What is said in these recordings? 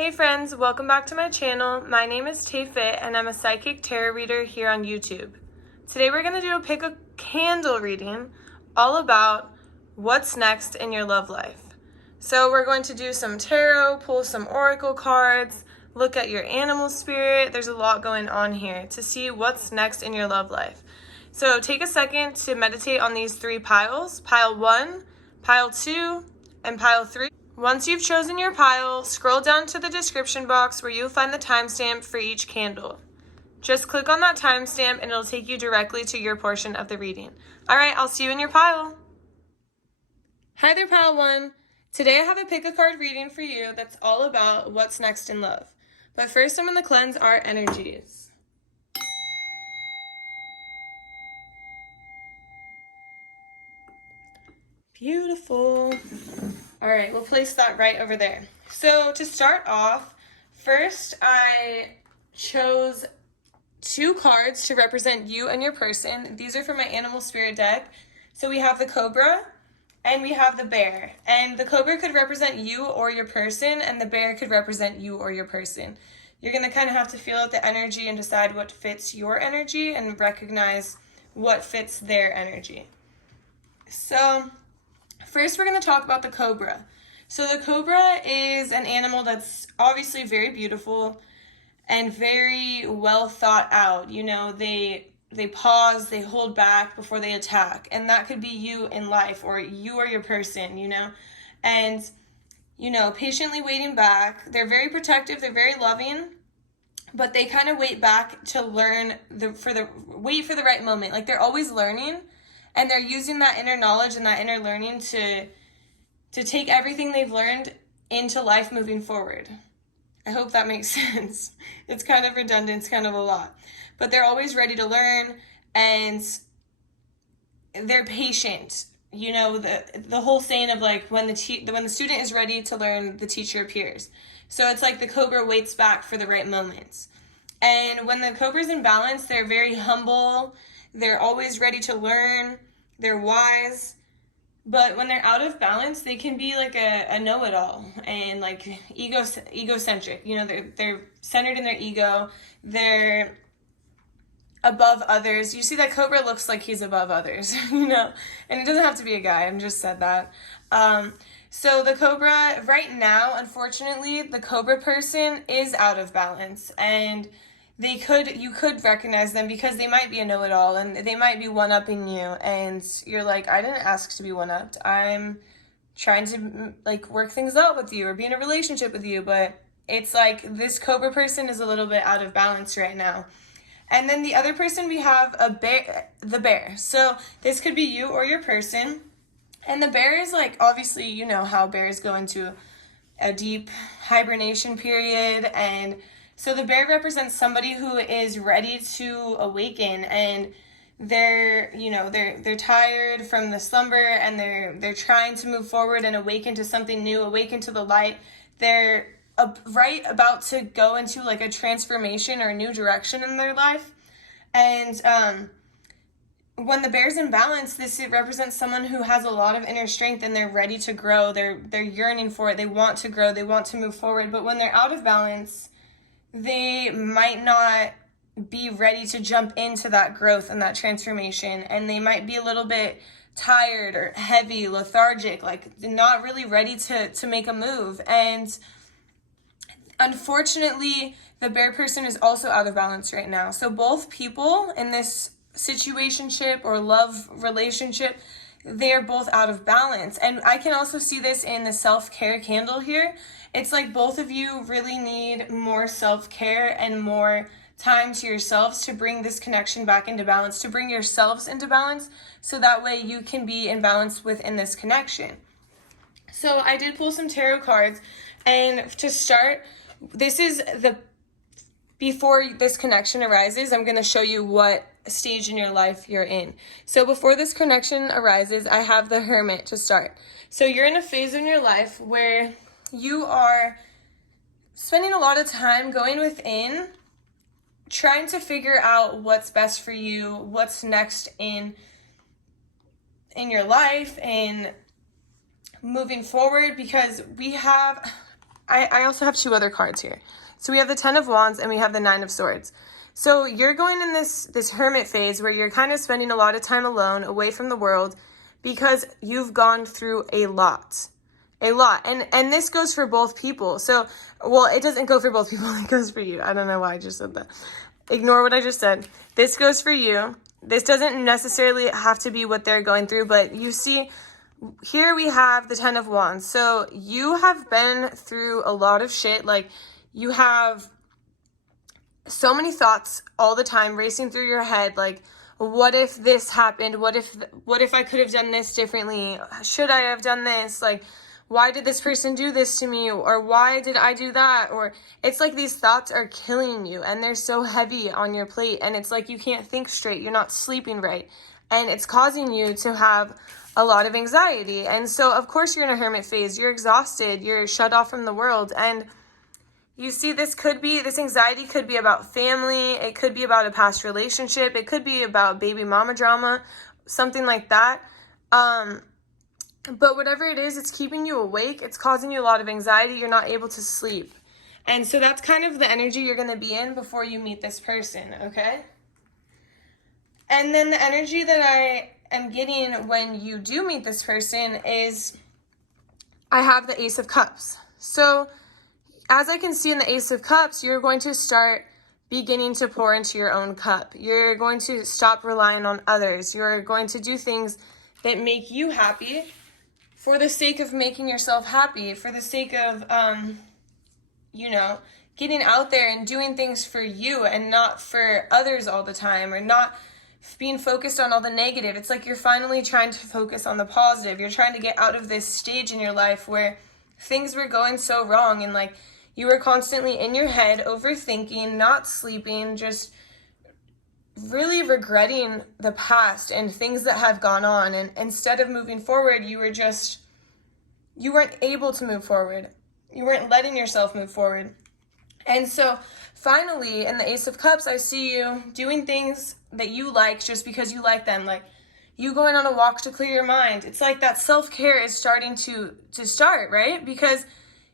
Hey friends, welcome back to my channel. My name is TAYFIT and I'm a psychic tarot reader here on YouTube. Today we're going to do a pick a candle reading all about what's next in your love life. So we're going to do some tarot, pull some oracle cards, look at your animal spirit. There's a lot going on here to see what's next in your love life. So take a second to meditate on these three piles, pile 1, pile 2, and pile 3. Once you've chosen your pile, scroll down to the description box where you'll find the timestamp for each candle. Just click on that timestamp and it'll take you directly to your portion of the reading. All right, I'll see you in your pile. Hi there, pile 1. Today I have a pick a card reading for you that's all about what's next in love. But first I'm going to cleanse our energies. Beautiful. All right, we'll place that right over there. So to start off, first I chose 2 cards to represent you and your person. These are from my animal spirit deck. So we have the cobra and we have the bear. And the cobra could represent you or your person, and the bear could represent you or your person. You're going to kind of have to feel out the energy and decide what fits your energy and recognize what fits their energy. So first, we're going to talk about the cobra. So the cobra is an animal that's obviously very beautiful and very well thought out. You know, they pause, they hold back before they attack. And that could be you in life, or you or your person, you know. And, you know, patiently waiting back. They're very protective, they're very loving, but they kind of wait back to learn, wait for the right moment. Like, they're always learning. And they're using that inner knowledge and that inner learning to take everything they've learned into life moving forward. I hope that makes sense. It's kind of redundant, it's kind of a lot. But they're always ready to learn, and they're patient. You know, the whole saying of like, when the student is ready to learn, the teacher appears. So it's like the cobra waits back for the right moments. And when the cobra's in balance, they're very humble. They're always ready to learn. They're wise. But when they're out of balance, they can be like a know-it-all and like egocentric. You know, they're centered in their ego. They're above others. You see that cobra looks like he's above others, you know? And it doesn't have to be a guy. I just said that. So the cobra, right now, unfortunately, the cobra person is out of balance. And you could recognize them because they might be a know-it-all and they might be one-upping you, and you're like, I didn't ask to be one-upped. I'm trying to like work things out with you or be in a relationship with you, but it's like this cobra person is a little bit out of balance right now. And then the other person, we have the bear. So this could be you or your person. And the bear is like, obviously, you know how bears go into a deep hibernation period, and so the bear represents somebody who is ready to awaken, and they're tired from the slumber, and they're trying to move forward and awaken to something new, awaken to the light. They're right about to go into like a transformation or a new direction in their life. And when the bear's in balance, it represents someone who has a lot of inner strength and they're ready to grow. They're yearning for it. They want to grow. They want to move forward. But when they're out of balance, they might not be ready to jump into that growth and that transformation, and they might be a little bit tired or heavy, lethargic, like not really ready to make a move. And unfortunately, the bear person is also out of balance right now. So both people in this situationship or love relationship, they're both out of balance. And I can also see this in the self-care candle here. It's like both of you really need more self-care and more time to yourselves to bring this connection back into balance, to bring yourselves into balance, so that way you can be in balance within this connection. So I did pull some tarot cards, and to start, this is before this connection arises, I'm going to show you what stage in your life you're in. So before this connection arises, I have the Hermit to start. So you're in a phase in your life where you are spending a lot of time going within, trying to figure out what's best for you, what's next in your life and moving forward, because I also have two other cards here. So we have the Ten of Wands and we have the Nine of Swords. So you're going in this hermit phase where you're kind of spending a lot of time alone, away from the world, because you've gone through a lot. And this goes for both people. So, well, it doesn't go for both people. It goes for you. I don't know why I just said that. Ignore what I just said. This goes for you. This doesn't necessarily have to be what they're going through, but you see, here we have the Ten of Wands. So you have been through a lot of shit. Like, you have so many thoughts all the time racing through your head. Like, what if this happened? What if I could have done this differently? Should I have done this? Like, why did this person do this to me? Or why did I do that? Or it's like these thoughts are killing you and they're so heavy on your plate. And it's like you can't think straight. You're not sleeping right. And it's causing you to have a lot of anxiety. And so, of course, you're in a hermit phase. You're exhausted. You're shut off from the world. And you see, this anxiety could be about family. It could be about a past relationship. It could be about baby mama drama, something like that. But whatever it is, it's keeping you awake. It's causing you a lot of anxiety. You're not able to sleep. And so that's kind of the energy you're going to be in before you meet this person, okay? And then the energy that I am getting when you do meet this person is I have the Ace of Cups. So as I can see in the Ace of Cups, you're going to start beginning to pour into your own cup. You're going to stop relying on others. You're going to do things that make you happy for the sake of making yourself happy, for the sake of, getting out there and doing things for you and not for others all the time, or not being focused on all the negative. It's like you're finally trying to focus on the positive. You're trying to get out of this stage in your life where things were going so wrong and like you were constantly in your head, overthinking, not sleeping, just really regretting the past and things that have gone on. And instead of moving forward, you weren't able to move forward. You weren't letting yourself move forward. And so finally, in the Ace of Cups, I see you doing things that you like just because you like them. Like you going on a walk to clear your mind. It's like that self-care is starting to start, right? Because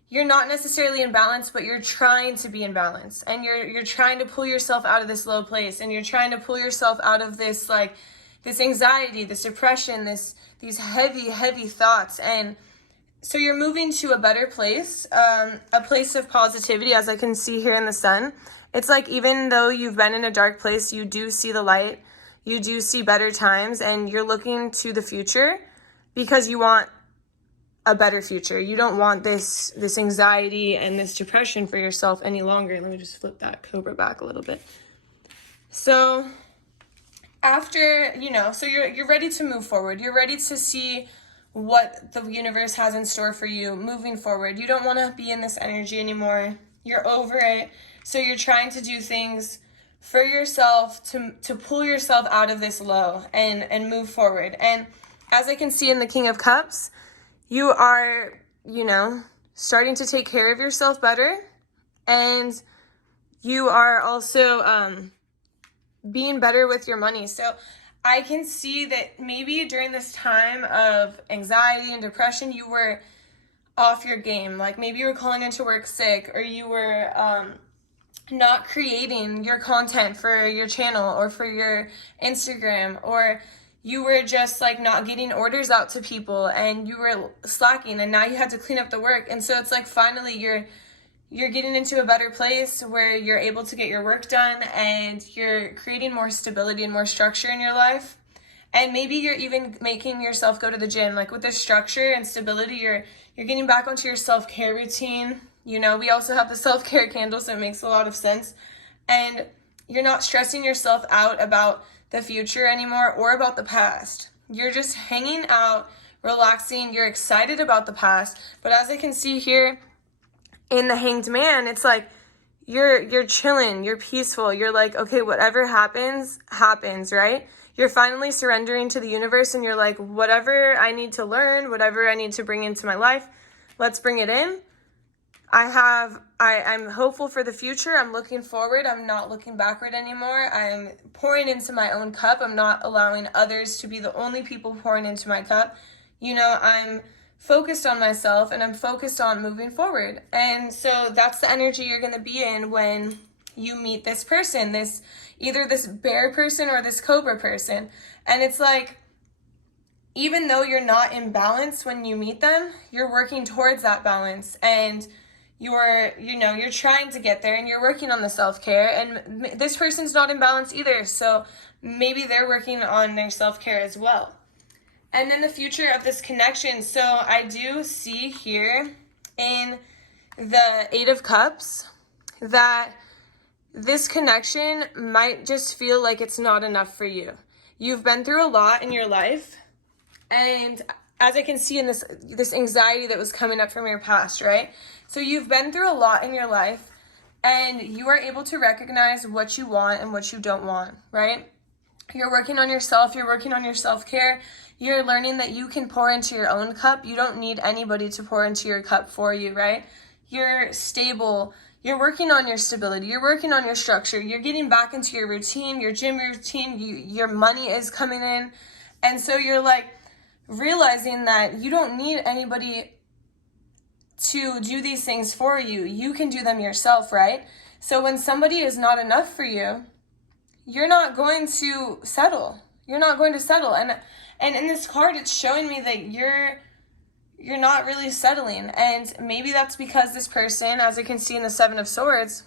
you're not necessarily in balance, but you're trying to be in balance. And you're trying to pull yourself out of this low place. And you're trying to pull yourself out of this, like, this anxiety, this depression, these heavy, heavy thoughts. And so you're moving to a better place, a place of positivity, as I can see here in the sun. It's like even though you've been in a dark place, you do see the light. You do see better times. And you're looking to the future because you want a better future. You don't want this anxiety and this depression for yourself any longer. Let me just flip that cobra back a little bit. So after, so you're ready to move forward. You're ready to see what the universe has in store for you moving forward. You don't want to be in this energy anymore. You're over it. So you're trying to do things for yourself to pull yourself out of this low and move forward. And as I can see in the King of Cups, you are, starting to take care of yourself better. And you are also being better with your money. So I can see that maybe during this time of anxiety and depression, you were off your game. Like maybe you were calling into work sick, or you were not creating your content for your channel or for your Instagram, or you were just like not getting orders out to people and you were slacking, and now you had to clean up the work. And so it's like finally you're getting into a better place where you're able to get your work done and you're creating more stability and more structure in your life. And maybe you're even making yourself go to the gym. Like with this structure and stability, you're getting back onto your self-care routine. We also have the self-care candle, so it makes a lot of sense. And you're not stressing yourself out about the future anymore or about the past. You're just hanging out, relaxing. You're excited about the past. But as I can see here in the Hanged Man, it's like you're chilling, you're peaceful. You're like, okay, whatever happens, right? You're finally surrendering to the universe, and you're like, whatever I need to learn, whatever I need to bring into my life, let's bring it in. I'm hopeful for the future. I'm looking forward. I'm not looking backward anymore. I'm pouring into my own cup. I'm not allowing others to be the only people pouring into my cup. I'm focused on myself and I'm focused on moving forward. And so that's the energy you're going to be in when you meet this person, either this bear person or this cobra person. And it's like, even though you're not in balance when you meet them, you're working towards that balance, and you're trying to get there, and you're working on the self-care. And this person's not in balance either, so maybe they're working on their self-care as well. And then the future of this connection. So I do see here in the Eight of Cups that this connection might just feel like it's not enough for you. You've been through a lot in your life, and as I can see in this anxiety that was coming up from your past, right? So you've been through a lot in your life, and you are able to recognize what you want and what you don't want, right? You're working on yourself. You're working on your self-care. You're learning that you can pour into your own cup. You don't need anybody to pour into your cup for you, right? You're stable. You're working on your stability. You're working on your structure. You're getting back into your routine, your gym routine. Your money is coming in. And so you're like realizing that you don't need anybody to do these things for you. You can do them yourself, right? So when somebody is not enough for you, you're not going to settle. You're not going to settle. And in this card, it's showing me that you're not really settling. And maybe that's because this person, as I can see in the Seven of Swords,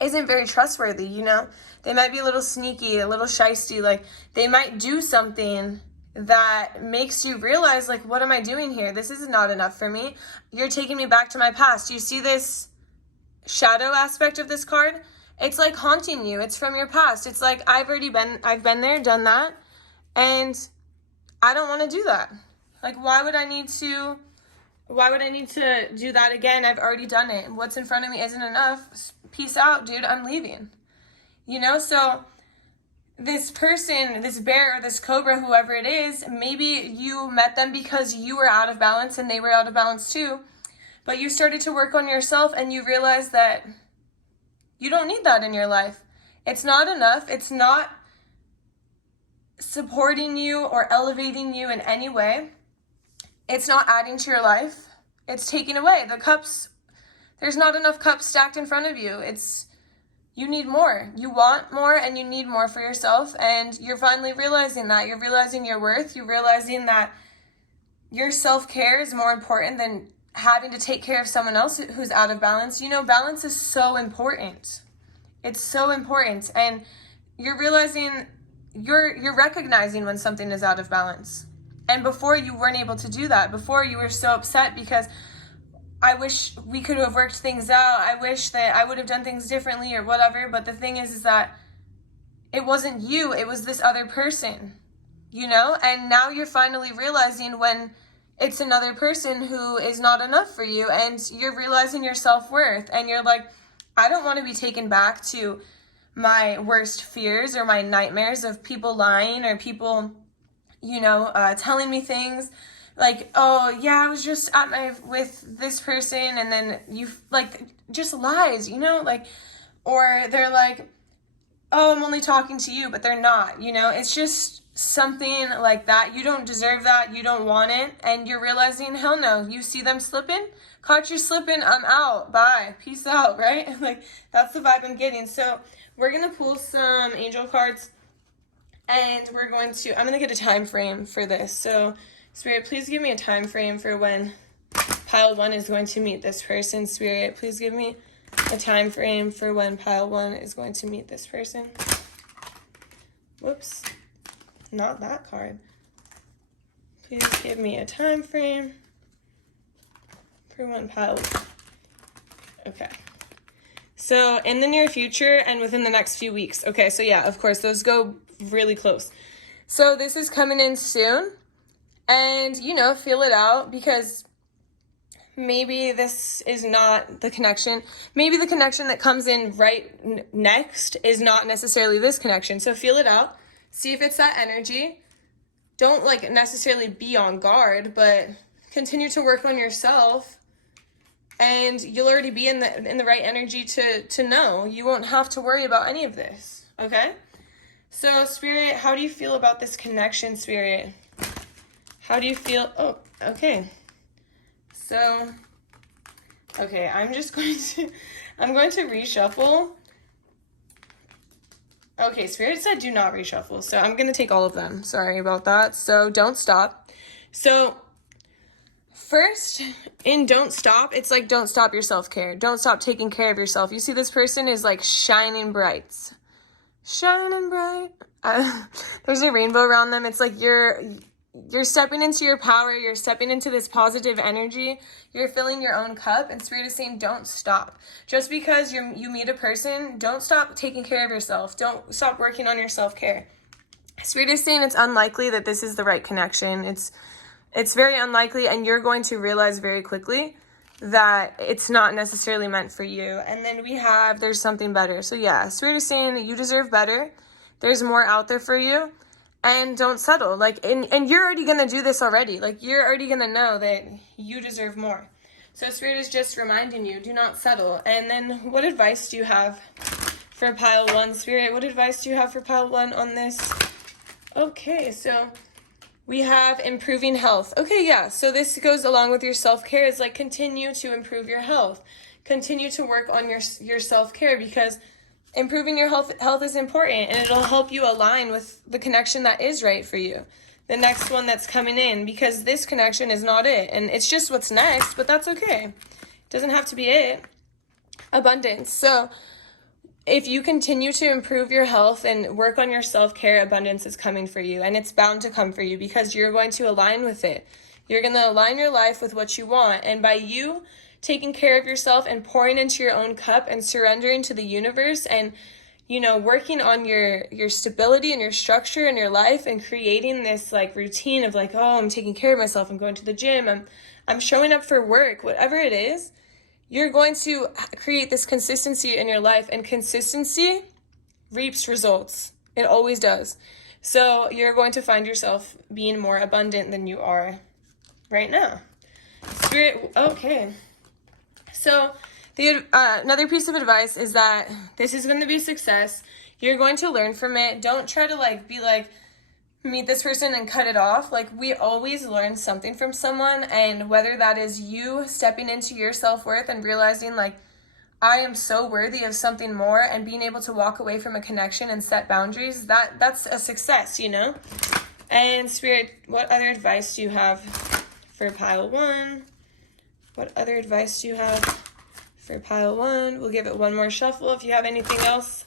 isn't very trustworthy, you know? They might be a little sneaky, a little shysty. Like, they might do something that makes you realize, like, what am I doing here? This is not enough for me. You're taking me back to my past. You see this shadow aspect of this card? It's like haunting you. It's from your past. It's like, I've been there, done that, and I don't want to do that. Like, why would I need to do that again? I've already done it. What's in front of me isn't enough. Peace out, dude. I'm leaving. You know, so this person, this bear or this cobra, whoever it is, maybe you met them because you were out of balance and they were out of balance too, but you started to work on yourself and you realized that you don't need that in your life. It's not enough. It's not supporting you or elevating you in any way. It's not adding to your life. It's taking away. The cups, there's not enough cups stacked in front of you. You need more. You want more and you need more for yourself. And you're finally realizing that. You're realizing your worth. You're realizing that your self-care is more important than having to take care of someone else who's out of balance. You know, balance is so important. It's so important. And you're realizing, you're recognizing when something is out of balance. And before, you weren't able to do that. Before, you were so upset because I wish we could have worked things out. I wish that I would have done things differently or whatever. But the thing is that it wasn't you. It was this other person, you know? And now you're finally realizing when it's another person who is not enough for you, and you're realizing your self-worth. And you're like, I don't want to be taken back to my worst fears or my nightmares of people lying or people, you know, telling me things. Like, oh, yeah, I was just with this person, and then you, like, just lies, you know? Like, or they're like, oh, I'm only talking to you, but they're not, you know? It's just something like that. You don't deserve that. You don't want it. And you're realizing, hell no, you see them slipping? Caught you slipping, I'm out. Bye. Peace out, right? Like, that's the vibe I'm getting. So we're going to pull some angel cards, and I'm going to get a time frame for this. So Spirit, please give me a time frame for when pile 1 is going to meet this person. Spirit, please give me a time frame for when pile 1 is going to meet this person. Whoops, not that card. Please give me a time frame for when pile 1. Okay. So in the near future and within the next few weeks. Okay, so yeah, of course, those go really close. So this is coming in soon. And, you know, feel it out, because maybe this is not the connection. Maybe the connection that comes in right next is not necessarily this connection. So feel it out. See if it's that energy. Don't, like, necessarily be on guard, but continue to work on yourself, and you'll already be in the right energy to know. You won't have to worry about any of this, okay? So, Spirit, how do you feel about this connection, Spirit? How do you feel? Oh, okay. So, okay, I'm going to reshuffle. Okay, Spirit said do not reshuffle, so I'm going to take all of them. Sorry about that. So don't stop. So first, in don't stop, it's like don't stop your self-care. Don't stop taking care of yourself. You see this person is like shining bright. Shining bright. There's a rainbow around them. It's like you're stepping into your power. You're stepping into this positive energy. You're filling your own cup. And Spirit is saying, don't stop. Just because you meet a person, don't stop taking care of yourself. Don't stop working on your self-care. Spirit is saying it's unlikely that this is the right connection. It's very unlikely, and you're going to realize very quickly that it's not necessarily meant for you. And then there's something better. So yeah, Spirit is saying you deserve better. There's more out there for you. And don't settle. And you're already going to do this already. You're already going to know that you deserve more. So Spirit is just reminding you, do not settle. And then what advice do you have for pile 1, Spirit? What advice do you have for pile 1 on this? Okay, so we have improving health. Okay, yeah. So this goes along with your self-care. It's continue to improve your health. Continue to work on your self-care, because improving your health is important, and it'll help you align with the connection that is right for you. The next one that's coming in, because this connection is not it, and it's just what's next, but that's okay. It doesn't have to be it. Abundance. So if you continue to improve your health and work on your self-care, abundance is coming for you, and it's bound to come for you because you're going to align with it. You're going to align your life with what you want, and by you taking care of yourself and pouring into your own cup and surrendering to the universe and, working on your stability and your structure in your life and creating this routine of oh, I'm taking care of myself. I'm going to the gym. I'm showing up for work, whatever it is, you're going to create this consistency in your life, and consistency reaps results. It always does. So you're going to find yourself being more abundant than you are right now. Spirit, okay. So another piece of advice is that this is going to be success. You're going to learn from it. Don't try to meet this person and cut it off. We always learn something from someone, and whether that is you stepping into your self-worth and realizing I am so worthy of something more, and being able to walk away from a connection and set boundaries, that's a success, And Spirit, what other advice do you have for pile 1? What other advice do you have for pile 1? We'll give it one more shuffle if you have anything else.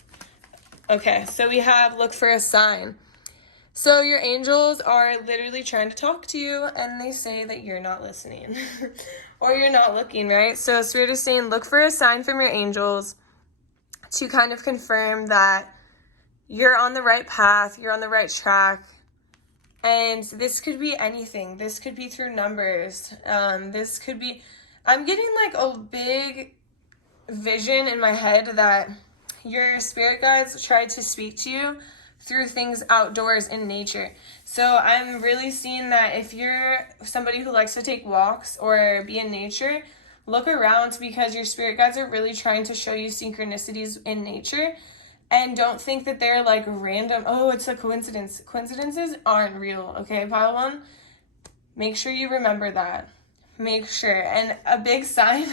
Okay, so we have look for a sign. So your angels are literally trying to talk to you, and they say that you're not listening or you're not looking, right? So Spirit is saying look for a sign from your angels to kind of confirm that you're on the right path, you're on the right track. And this could be anything. This could be through numbers. This could be, I'm getting a big vision in my head that your spirit guides tried to speak to you through things outdoors in nature. So I'm really seeing that if you're somebody who likes to take walks or be in nature, look around, because your spirit guides are really trying to show you synchronicities in nature. And don't think that they're random, oh, it's a coincidence. Coincidences aren't real, okay, pile 1? Make sure you remember that. Make sure. And a big sign,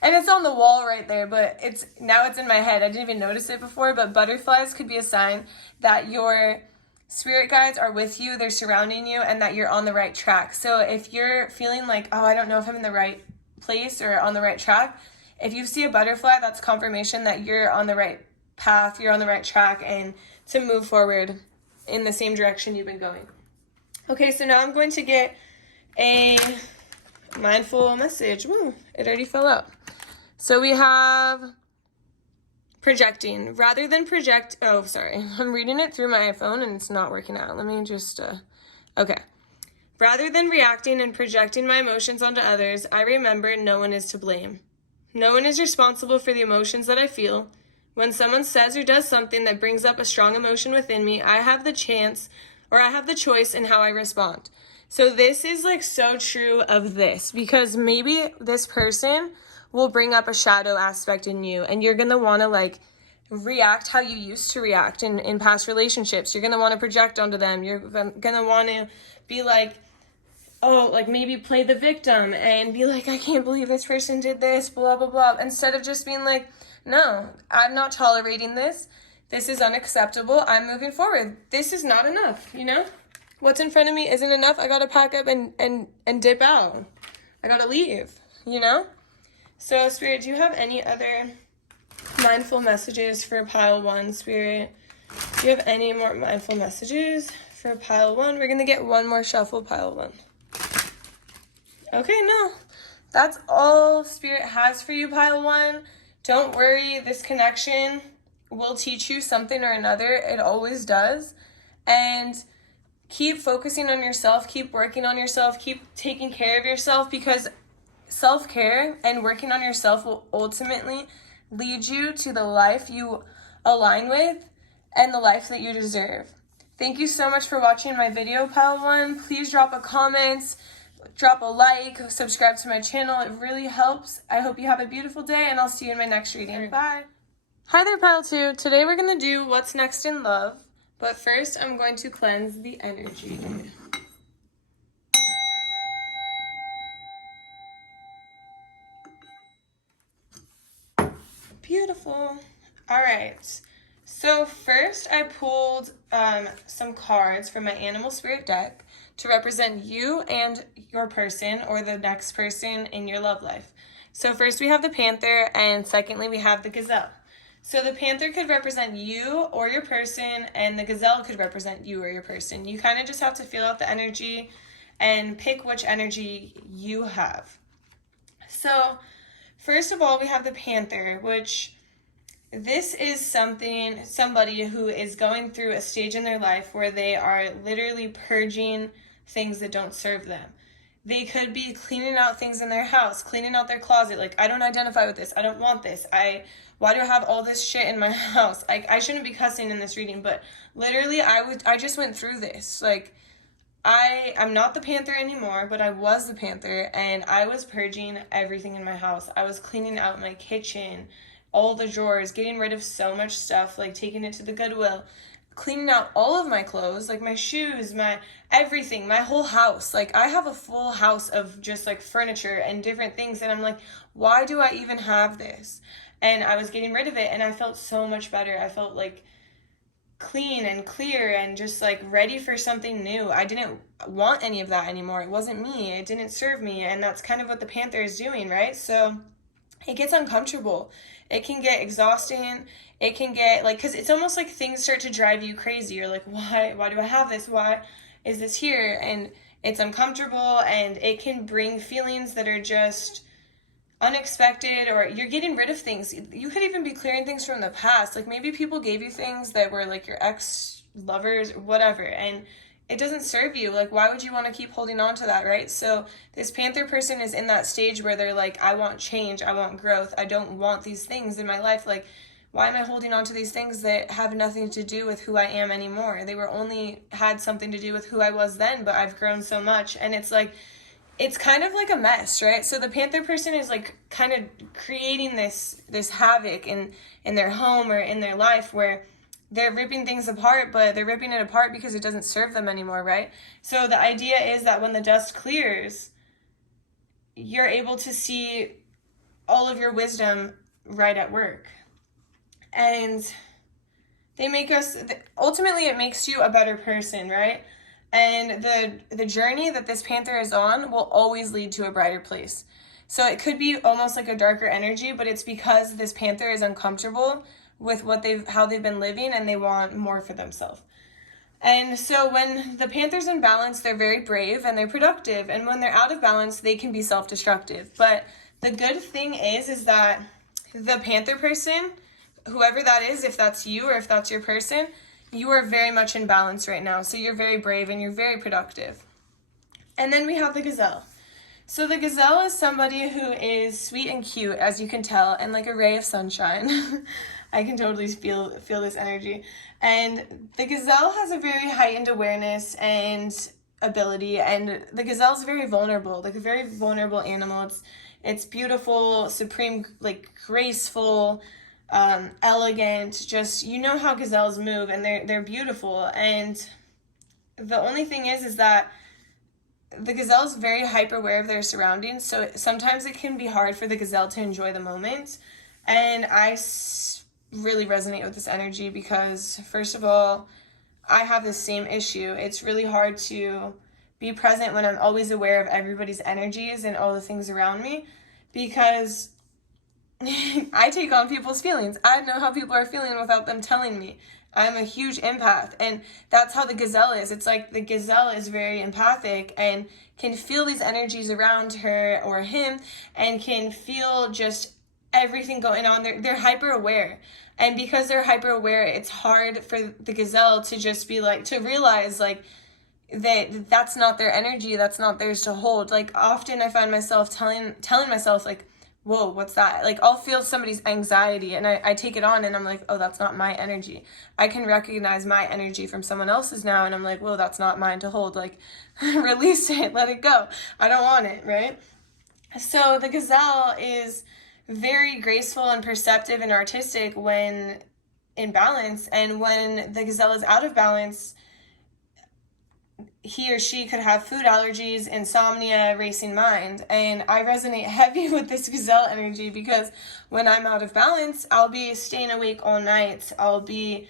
and it's on the wall right there, but it's in my head. I didn't even notice it before, but butterflies could be a sign that your spirit guides are with you, they're surrounding you, and that you're on the right track. So if you're feeling oh, I don't know if I'm in the right place or on the right track, if you see a butterfly, that's confirmation that you're on the right path, you're on the right track, and to move forward in the same direction you've been going. Okay, so now I'm going to get a mindful message. Woo, it already fell out. So we have projecting. Rather than project, oh, sorry. I'm reading it through my phone and it's not working out. Let me just, okay. Rather than reacting and projecting my emotions onto others, I remember no one is to blame. No one is responsible for the emotions that I feel. When someone says or does something that brings up a strong emotion within me, I have the choice in how I respond. So this is so true of this, because maybe this person will bring up a shadow aspect in you, and you're going to want to react how you used to react in past relationships. You're going to want to project onto them. You're going to want to be oh, like maybe play the victim and be like, I can't believe this person did this, blah, blah, blah. Instead of just being like, no, I'm not tolerating this. This is unacceptable. I'm moving forward. This is not enough, you know? What's in front of me isn't enough. I gotta pack up and dip out. I gotta leave, you know? So, Spirit, do you have any other mindful messages for pile 1, Spirit? Do you have any more mindful messages for pile 1? We're gonna get one more shuffle, pile 1. Okay, no. That's all Spirit has for you, pile 1. Don't worry, this connection will teach you something or another. It always does. And keep focusing on yourself, keep working on yourself, keep taking care of yourself, because self-care and working on yourself will ultimately lead you to the life you align with and the life that you deserve. Thank you so much for watching my video, pile 1. Please drop a comment, drop a like, subscribe to my channel. It really helps. I hope you have a beautiful day, and I'll see you in my next reading. Bye. Hi there, pile 2. Today we're going to do what's next in love, but first I'm going to cleanse the energy. Beautiful. All right. So first I pulled some cards from my animal spirit deck to represent you and your person, or the next person in your love life. So first we have the panther, and secondly we have the gazelle. So the panther could represent you or your person, and the gazelle could represent you or your person. You kind of just have to feel out the energy and pick which energy you have. So first of all, we have the panther, which this is somebody who is going through a stage in their life where they are literally purging things that don't serve them. They could be cleaning out things in their house, cleaning out their closet. Like, I don't identify with this. I don't want this. Why do I have all this shit in my house? I shouldn't be cussing in this reading, but literally I just went through this. Like, I'm not the panther anymore, but I was the panther, and I was purging everything in my house. I was cleaning out my kitchen, all the drawers, getting rid of so much stuff, like taking it to the Goodwill, cleaning out all of my clothes, like my shoes, my everything, my whole house. Like, I have a full house of just like furniture and different things, and I'm like, why do I even have this? And I was getting rid of it, and I felt so much better. I felt like clean and clear and just like ready for something new. I didn't want any of that anymore. It wasn't me. It didn't serve me. And that's kind of what the panther is doing, right? So it gets uncomfortable. It can get exhausting. It can get like, because it's almost like things start to drive you crazy. You're like, why do I have this? Why is this here? And it's uncomfortable, and it can bring feelings that are just unexpected, or you're getting rid of things. You could even be clearing things from the past. Like, maybe people gave you things that were like your ex-lovers or whatever, and it doesn't serve you. Like, why would you want to keep holding on to that, right? So this panther person is in that stage where they're like, I want change, I want growth, I don't want these things in my life. Like, why am I holding on to these things that have nothing to do with who I am anymore? They were only had something to do with who I was then, but I've grown so much. And it's like, it's kind of like a mess, right? So the panther person is like kind of creating this havoc in their home or in their life, where they're ripping things apart, but they're ripping it apart because it doesn't serve them anymore, right? So the idea is that when the dust clears, you're able to see all of your wisdom right at work. And they make us, ultimately it makes you a better person, right? And the journey that this panther is on will always lead to a brighter place. So it could be almost like a darker energy, but it's because this panther is uncomfortable with how they've been living, and they want more for themselves. And so when the panther's in balance, they're very brave and they're productive. And when they're out of balance, they can be self-destructive. But the good thing is that the panther person, whoever that is, if that's you or if that's your person, you are very much in balance right now. So you're very brave and you're very productive. And then we have the gazelle. So the gazelle is somebody who is sweet and cute, as you can tell, and like a ray of sunshine. I can totally feel this energy. And the gazelle has a very heightened awareness and ability, and the gazelle is very vulnerable, like a very vulnerable animal. It's beautiful, supreme, like graceful, elegant, just, you know how gazelles move, and they're beautiful. And the only thing is that the gazelle is very hyper aware of their surroundings, so sometimes it can be hard for the gazelle to enjoy the moment. And really resonate with this energy because, first of all, I have the same issue. It's really hard to be present when I'm always aware of everybody's energies and all the things around me, because I take on people's feelings. I know how people are feeling without them telling me. I'm a huge empath, and that's how the gazelle is. It's like the gazelle is very empathic and can feel these energies around her or him, and can feel just everything going on. They're hyper aware, and because they're hyper aware, it's hard for the gazelle to just be like, to realize like that's not their energy, that's not theirs to hold. Like, often I find myself telling myself like, whoa, what's that? Like, I'll feel somebody's anxiety and I take it on and I'm like, oh, that's not my energy. I can recognize my energy from someone else's now, and I'm like, whoa, that's not mine to hold. Like, release it, let it go. I don't want it, right? So the gazelle is very graceful and perceptive and artistic when in balance, and when the gazelle is out of balance, he or she could have food allergies, insomnia, racing mind. And I resonate heavy with this gazelle energy because when I'm out of balance, I'll be staying awake all night. I'll be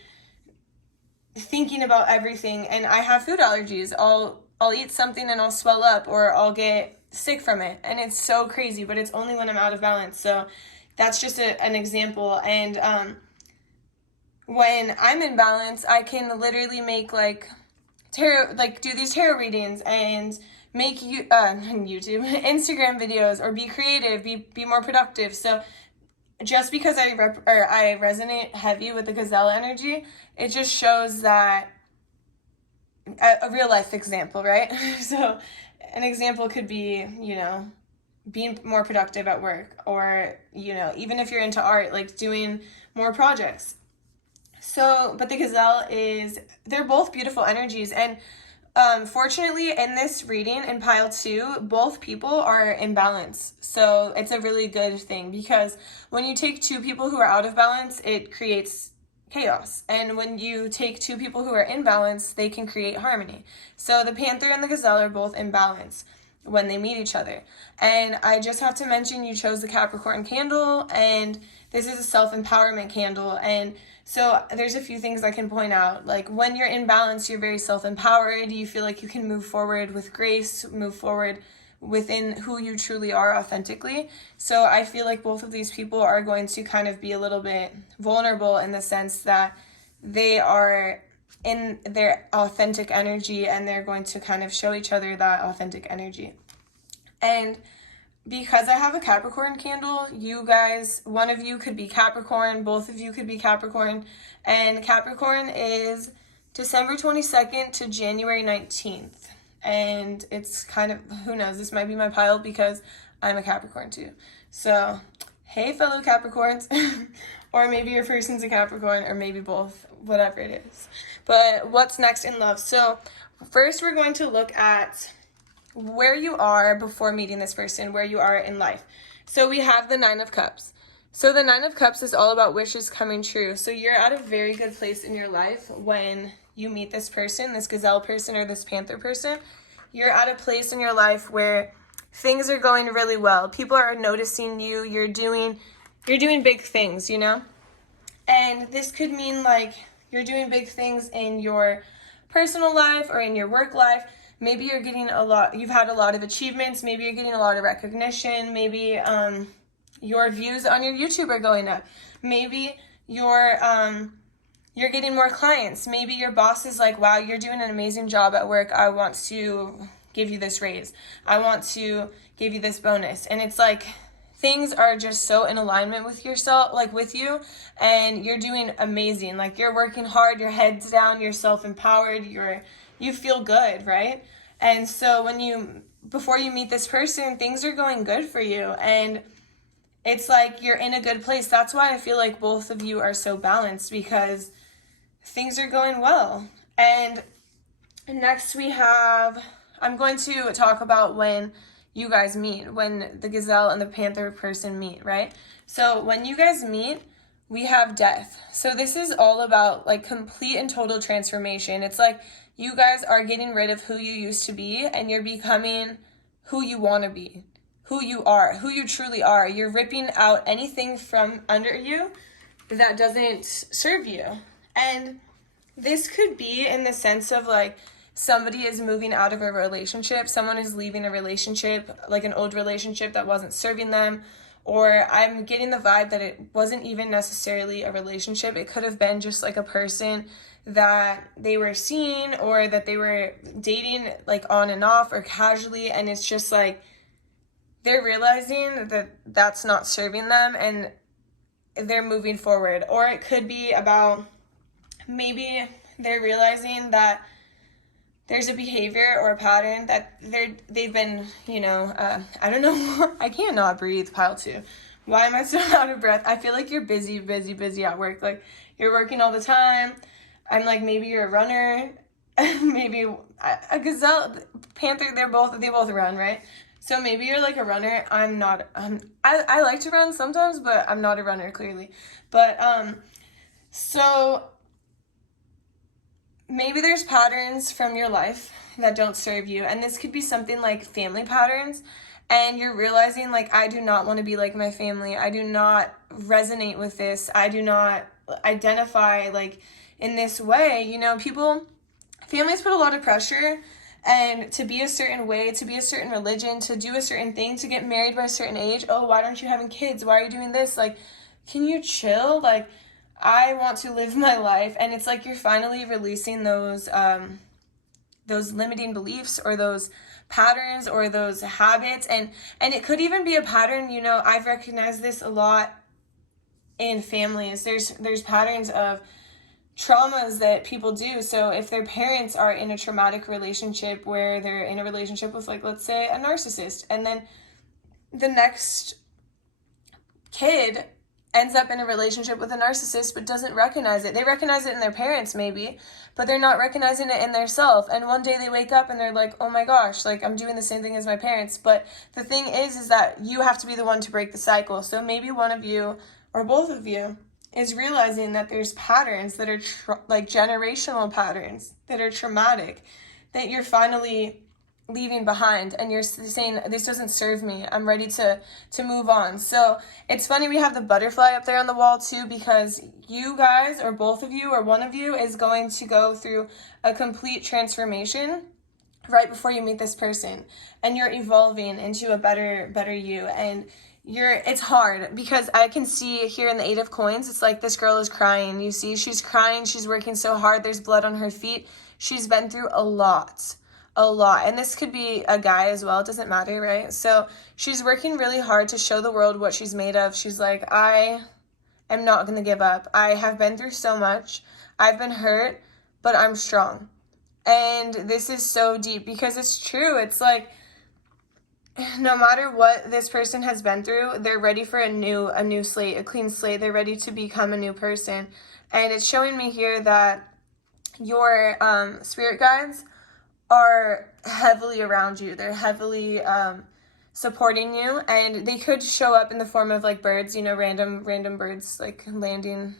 thinking about everything, and I have food allergies. I'll eat something and I'll swell up, or I'll get sick from it. And it's so crazy, but it's only when I'm out of balance. So that's just an example. And when I'm in balance, I can literally make like tarot, like do these tarot readings and make YouTube, Instagram videos, or be creative, be more productive. So just because I resonate heavy with the gazelle energy, it just shows that a real life example, right? So an example could be, being more productive at work, or, even if you're into art, like doing more projects. So, but the gazelle they're both beautiful energies. And fortunately, in this reading, in pile 2, both people are in balance. So it's a really good thing, because when you take 2 people who are out of balance, it creates chaos. And when you take 2 people who are in balance, they can create harmony. So the panther and the gazelle are both in balance when they meet each other. And I just have to mention, you chose the Capricorn candle, and this is a self-empowerment candle. And so there's a few things I can point out. Like, when you're in balance, you're very self-empowered. You feel like you can move forward with grace, move forward within who you truly are authentically. So I feel like both of these people are going to kind of be a little bit vulnerable, in the sense that they are in their authentic energy, and they're going to kind of show each other that authentic energy. And because I have a Capricorn candle, you guys, one of you could be Capricorn, both of you could be Capricorn, and Capricorn is December 22nd to January 19th. And it's kind of, who knows, this might be my pile because I'm a Capricorn too. So, hey fellow Capricorns, or maybe your person's a Capricorn, or maybe both, whatever it is. But what's next in love? So first we're going to look at where you are before meeting this person, where you are in life. So we have the 9 of Cups. So the 9 of Cups is all about wishes coming true. So you're at a very good place in your life when you meet this person, this gazelle person or this panther person. You're at a place in your life where things are going really well. People are noticing you. You're doing big things, And this could mean like you're doing big things in your personal life or in your work life. Maybe you're getting you've had a lot of achievements. Maybe you're getting a lot of recognition. Maybe your views on your YouTube are going up. Maybe you're getting more clients. Maybe your boss is like, wow, you're doing an amazing job at work. I want to give you this raise. I want to give you this bonus. And it's like, things are just so in alignment with yourself, like with you, and you're doing amazing. Like, you're working hard, your head's down, you're self-empowered, you feel good, right? And so before you meet this person, things are going good for you, and it's like you're in a good place. That's why I feel like both of you are so balanced, because things are going well. And next I'm going to talk about when you guys meet, when the gazelle and the panther person meet, right? So when you guys meet, we have death. So this is all about like complete and total transformation. It's like you guys are getting rid of who you used to be and you're becoming who you want to be, who you are, who you truly are. You're ripping out anything from under you that doesn't serve you. And this could be in the sense of like somebody is moving out of a relationship, someone is leaving a relationship, like an old relationship that wasn't serving them, or I'm getting the vibe that it wasn't even necessarily a relationship. It could have been just like a person that they were seeing or that they were dating like on and off or casually, and it's just like they're realizing that that's not serving them and they're moving forward. Or it could be about maybe they're realizing that there's a behavior or a pattern that they've been, I don't know, I can't not breathe, pile two. Why am I so out of breath? I feel like you're busy at work. Like you're working all the time. I'm like, maybe you're a runner, maybe a gazelle, panther, they both run, right? So maybe you're like a runner. I'm not, I like to run sometimes, but I'm not a runner clearly. But, so maybe there's patterns from your life that don't serve you. And this could be something like family patterns. And you're realizing like, I do not want to be like my family. I do not resonate with this. I do not identify like in this way. Families put a lot of pressure and to be a certain way, to be a certain religion, to do a certain thing, to get married by a certain age. Oh, why aren't you having kids? Why are you doing this? Like, can you chill? Like, I want to live my life. And it's like you're finally releasing those limiting beliefs or those patterns or those habits. And it could even be a pattern, I've recognized this a lot in families. There's patterns of traumas that people do. So if their parents are in a traumatic relationship where they're in a relationship with, like, let's say a narcissist, and then the next kid ends up in a relationship with a narcissist but doesn't recognize it. They recognize it in their parents maybe, but they're not recognizing it in their self. And one day they wake up and they're like, oh my gosh, like I'm doing the same thing as my parents. But the thing is that you have to be the one to break the cycle. So maybe one of you or both of you is realizing that there's patterns that are like generational patterns that are traumatic that you're finally leaving behind, and you're saying, this doesn't serve me. I'm ready to move on. So it's funny we have the butterfly up there on the wall too, because you guys, or both of you, or one of you, is going to go through a complete transformation right before you meet this person, and you're evolving into a better you. And it's hard because I can see here in the Eight of Coins, it's like this girl is crying. You see, she's crying. She's working so hard. There's blood on her feet. She's been through a lot. And this could be a guy as well. It doesn't matter, right? So she's working really hard to show the world what she's made of. She's like, I am not going to give up. I have been through so much. I've been hurt, but I'm strong. And this is so deep because it's true. It's like, no matter what this person has been through, they're ready for a new slate, a clean slate. They're ready to become a new person. And it's showing me here that your spirit guides are heavily around you. They're heavily supporting you, and they could show up in the form of like birds, random birds like landing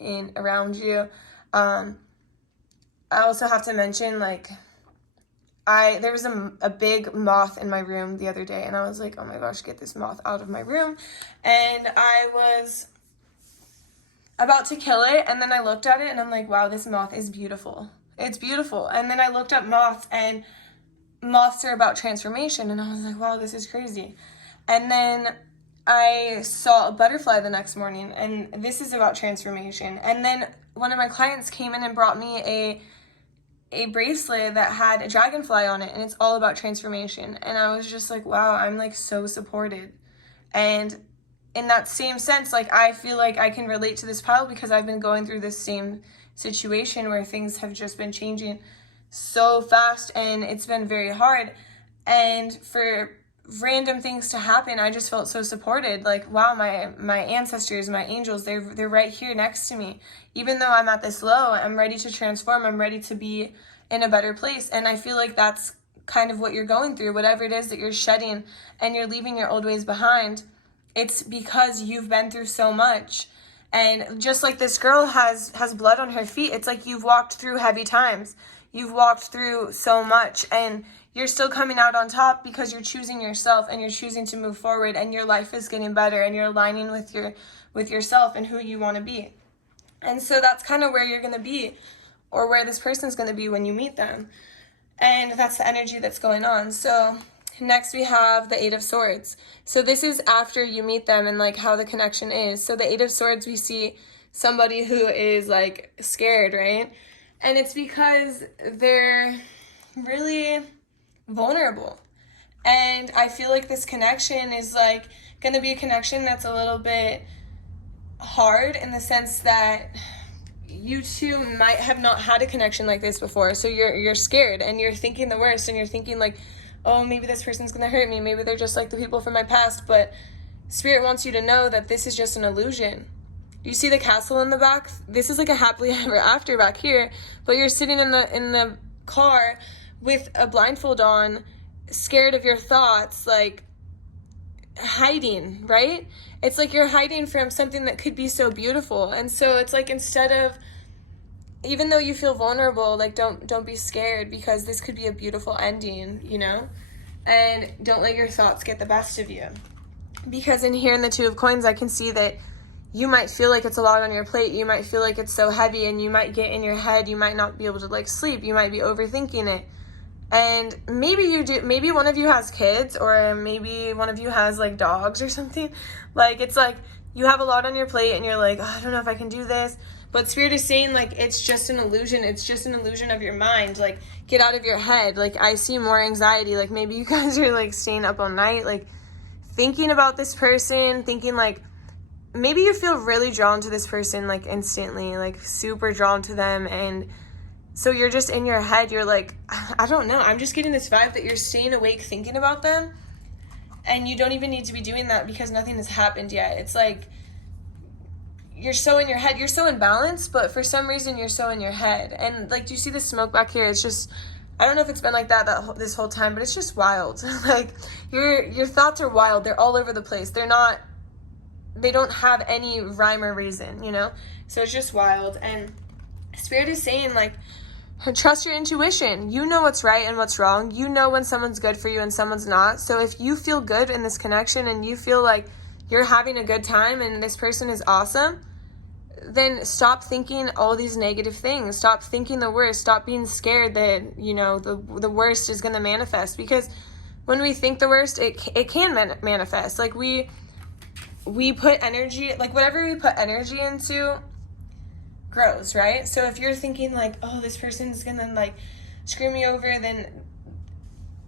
in around you. I also have to mention, like, there was a big moth in my room the other day, and I was like, oh my gosh, get this moth out of my room. And I was about to kill it, and then I looked at it and I'm like, wow, this moth is beautiful. It's beautiful. And then I looked up moths, and moths are about transformation, and I was like, wow, this is crazy. And then I saw a butterfly the next morning, and this is about transformation. And then one of my clients came in and brought me a bracelet that had a dragonfly on it, and it's all about transformation. And I was just like, wow, I'm like so supported. And in that same sense, like, I feel like I can relate to this pile because I've been going through this same situation where things have just been changing so fast, and it's been very hard. And for random things to happen, I just felt so supported. Like, wow, my ancestors, my angels, they're right here next to me. Even though I'm at this low, I'm ready to transform. I'm ready to be in a better place. And I feel like that's kind of what you're going through. Whatever it is that you're shedding and you're leaving your old ways behind, it's because you've been through so much. And just like this girl has blood on her feet, it's like you've walked through heavy times. You've walked through so much, and you're still coming out on top because you're choosing yourself and you're choosing to move forward, and your life is getting better and you're aligning with yourself and who you want to be. And so that's kind of where you're going to be, or where this person's going to be when you meet them. And that's the energy that's going on. So next we have the Eight of Swords. So this is after you meet them and like how the connection is. So the Eight of Swords, we see somebody who is like scared, right? And it's because they're really vulnerable. And I feel like this connection is like going to be a connection that's a little bit hard, in the sense that you two might have not had a connection like this before. So you're scared and you're thinking the worst, and you're thinking like, oh, maybe this person's going to hurt me. Maybe they're just like the people from my past. But Spirit wants you to know that this is just an illusion. Do you see the castle in the back? This is like a happily ever after back here, but you're sitting in the car with a blindfold on, scared of your thoughts, like hiding, right? It's like you're hiding from something that could be so beautiful. And so it's like, instead of, even though you feel vulnerable, like don't be scared, because this could be a beautiful ending, you know? And don't let your thoughts get the best of you. Because in here in the Two of Coins, I can see that you might feel like it's a lot on your plate. You might feel like it's so heavy, and you might get in your head. You might not be able to like sleep. You might be overthinking it. And maybe you do, maybe one of you has kids, or maybe one of you has like dogs or something. Like, it's like you have a lot on your plate and you're like, oh, I don't know if I can do this. But Spirit is saying like, it's just an illusion. It's just an illusion of your mind. Like, get out of your head. Like, I see more anxiety. Like, maybe you guys are like staying up all night, like thinking about this person, thinking like, maybe you feel really drawn to this person, like instantly, like super drawn to them. And so you're just in your head, you're like, I don't know. I'm just getting this vibe that you're staying awake thinking about them. And you don't even need to be doing that, because nothing has happened yet. It's like, you're so in your head. You're so in balance, but for some reason you're so in your head. And like, do you see the smoke back here? It's just, I don't know if it's been like that this whole time, but it's just wild. Like, your thoughts are wild. They're all over the place. They don't have any rhyme or reason, you know? So it's just wild. And Spirit is saying, like, trust your intuition. You know what's right and what's wrong. You know when someone's good for you and someone's not. So if you feel good in this connection and you feel like you're having a good time and this person is awesome, then stop thinking all these negative things. Stop thinking the worst. Stop being scared that, you know, the worst is going to manifest. Because when we think the worst, it can manifest. Like, we put energy, like whatever we put energy into grows, right? So if you're thinking like, oh, this person's gonna like screw me over,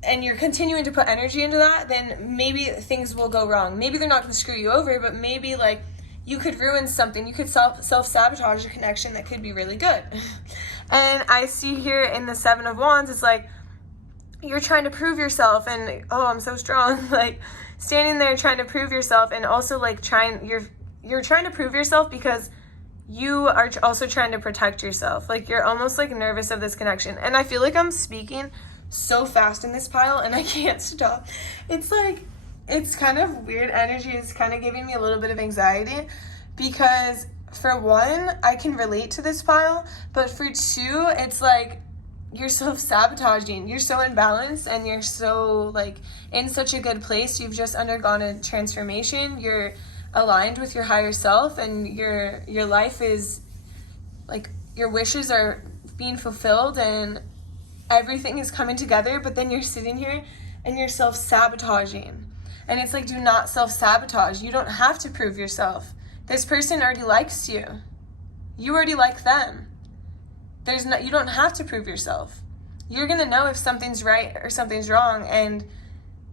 and you're continuing to put energy into that, then maybe things will go wrong. Maybe they're not gonna screw you over, but maybe like you could ruin something. You could self-sabotage a connection that could be really good. And I see here in the Seven of Wands, it's like you're trying to prove yourself, and oh, I'm so strong, like standing there trying to prove yourself, and also like you're trying to prove yourself because you are also trying to protect yourself. Like, you're almost like nervous of this connection. And I feel like I'm speaking so fast in this pile and I can't stop. It's like, it's kind of weird energy. It's kind of giving me a little bit of anxiety, because for one, I can relate to this pile, but for two, it's like you're self-sabotaging. You're so imbalanced, and you're so like in such a good place. You've just undergone a transformation. You're aligned with your higher self, and your life is like, your wishes are being fulfilled and everything is coming together. But then you're sitting here and you're self-sabotaging, and it's like, do not self-sabotage. You don't have to prove yourself. This person already likes you. You already like them. You don't have to prove yourself. You're gonna know if something's right or something's wrong, and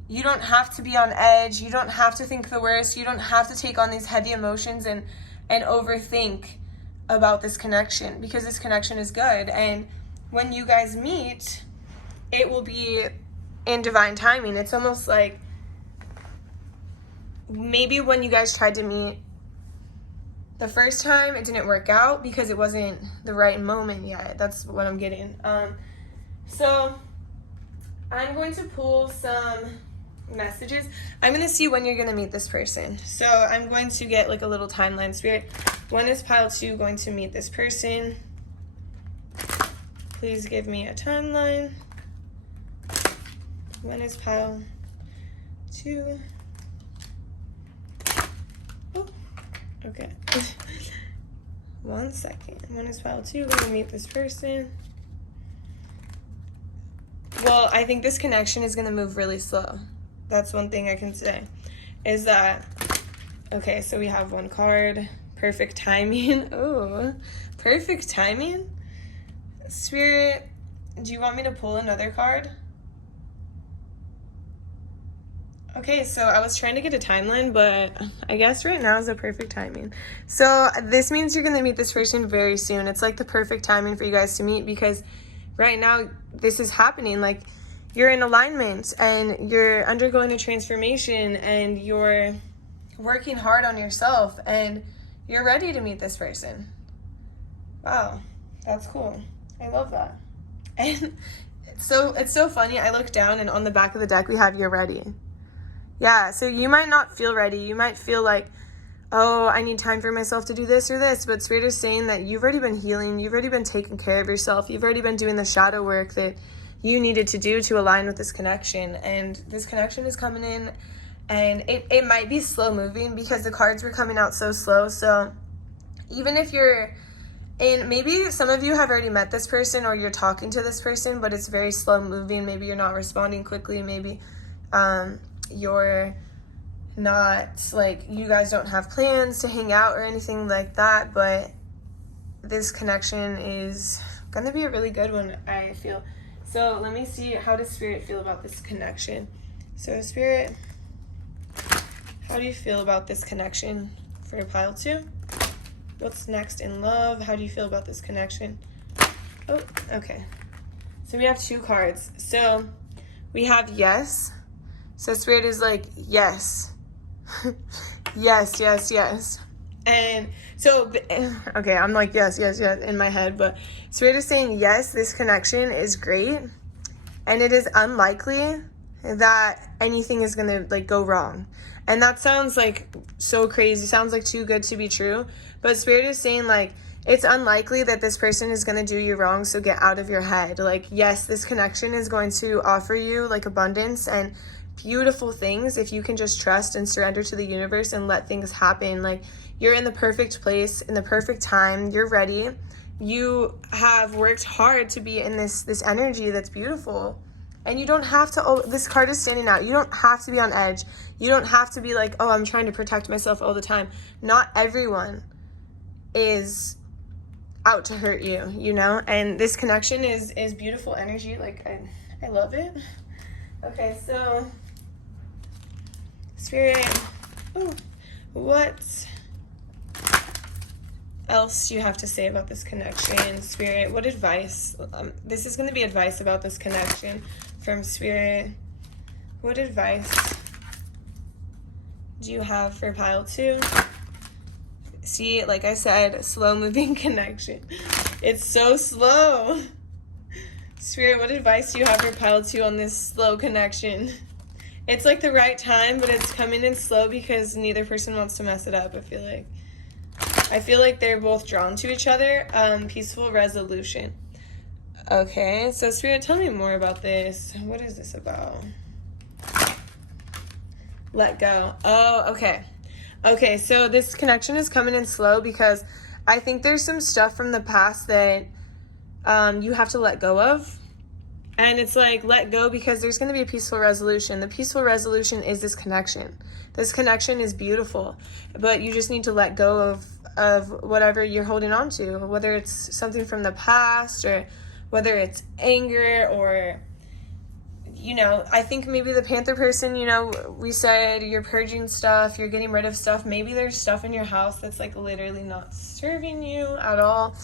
you don't have to be on edge. You don't have to think the worst. You don't have to take on these heavy emotions and overthink about this connection, because this connection is good. And when you guys meet, it will be in divine timing. It's almost like maybe when you guys tried to meet the first time, it didn't work out because it wasn't the right moment yet. That's what I'm getting. So I'm going to pull some messages. I'm going to see when you're going to meet this person. So I'm going to get like a little timeline, Spirit. When is pile 2 going to meet this person? Please give me a timeline. When is pile 2? Oh, okay. 1 second. When is pile 2 going to meet this person? Well, I think this connection is going to move really slow. That's one thing I can say. Is that, okay, so we have 1 card. Perfect timing. Oh, perfect timing? Spirit, do you want me to pull another card? Okay, so I was trying to get a timeline, but I guess right now is the perfect timing. So this means you're going to meet this person very soon. It's like the perfect timing for you guys to meet because right now this is happening. Like, you're in alignment and you're undergoing a transformation and you're working hard on yourself and you're ready to meet this person. Wow, that's cool. I love that. And it's so funny. I look down and on the back of the deck we have "you're ready." Yeah, so you might not feel ready. You might feel like, oh, I need time for myself to do this or this. But Spirit is saying that you've already been healing. You've already been taking care of yourself. You've already been doing the shadow work that you needed to do to align with this connection. And this connection is coming in. And it might be slow moving because the cards were coming out so slow. So even if you're in, maybe some of you have already met this person or you're talking to this person, but it's very slow moving. Maybe you're not responding quickly. Maybe you're not, like, you guys don't have plans to hang out or anything like that, but this connection is gonna be a really good one, I feel. So let me see, how does Spirit feel about this connection? So Spirit, how do you feel about this connection for pile 2? What's next in love? How do you feel about this connection? Oh, okay. So we have 2 cards. So we have yes. So Spirit is like, yes. Yes, yes, yes. And so, okay, I'm like, yes, yes, yes in my head. But Spirit is saying, yes, this connection is great. And it is unlikely that anything is going to, like, go wrong. And that sounds, like, so crazy. Sounds like too good to be true. But Spirit is saying, like, it's unlikely that this person is going to do you wrong, so get out of your head. Like, yes, this connection is going to offer you, like, abundance and beautiful things if you can just trust and surrender to the universe and let things happen. Like, you're in the perfect place, in the perfect time. You're ready. You have worked hard to be in this energy that's beautiful. And you don't have to, oh, this card is standing out. You don't have to be on edge. You don't have to be like, oh, I'm trying to protect myself all the time. Not everyone is out to hurt you, you know? And this connection is beautiful energy. Like, I love it. Okay, so Spirit, ooh, what else do you have to say about this connection? Spirit, what advice? This is going to be advice about this connection from Spirit. What advice do you have for pile 2? See, like I said, slow-moving connection. It's so slow. Spirit, what advice do you have for pile 2 on this slow connection? It's like the right time, but it's coming in slow because neither person wants to mess it up, I feel like they're both drawn to each other. Peaceful resolution. Okay, so Spirit, tell me more about this. What is this about? Let go. Oh, okay. Okay, so this connection is coming in slow because I think there's some stuff from the past that you have to let go of. And it's like, let go because there's going to be a peaceful resolution. The peaceful resolution is this connection. This connection is beautiful, but you just need to let go of whatever you're holding on to, whether it's something from the past or whether it's anger or, you know, I think maybe the Panther person, you know, we said you're purging stuff, you're getting rid of stuff. Maybe there's stuff in your house that's like literally not serving you at all.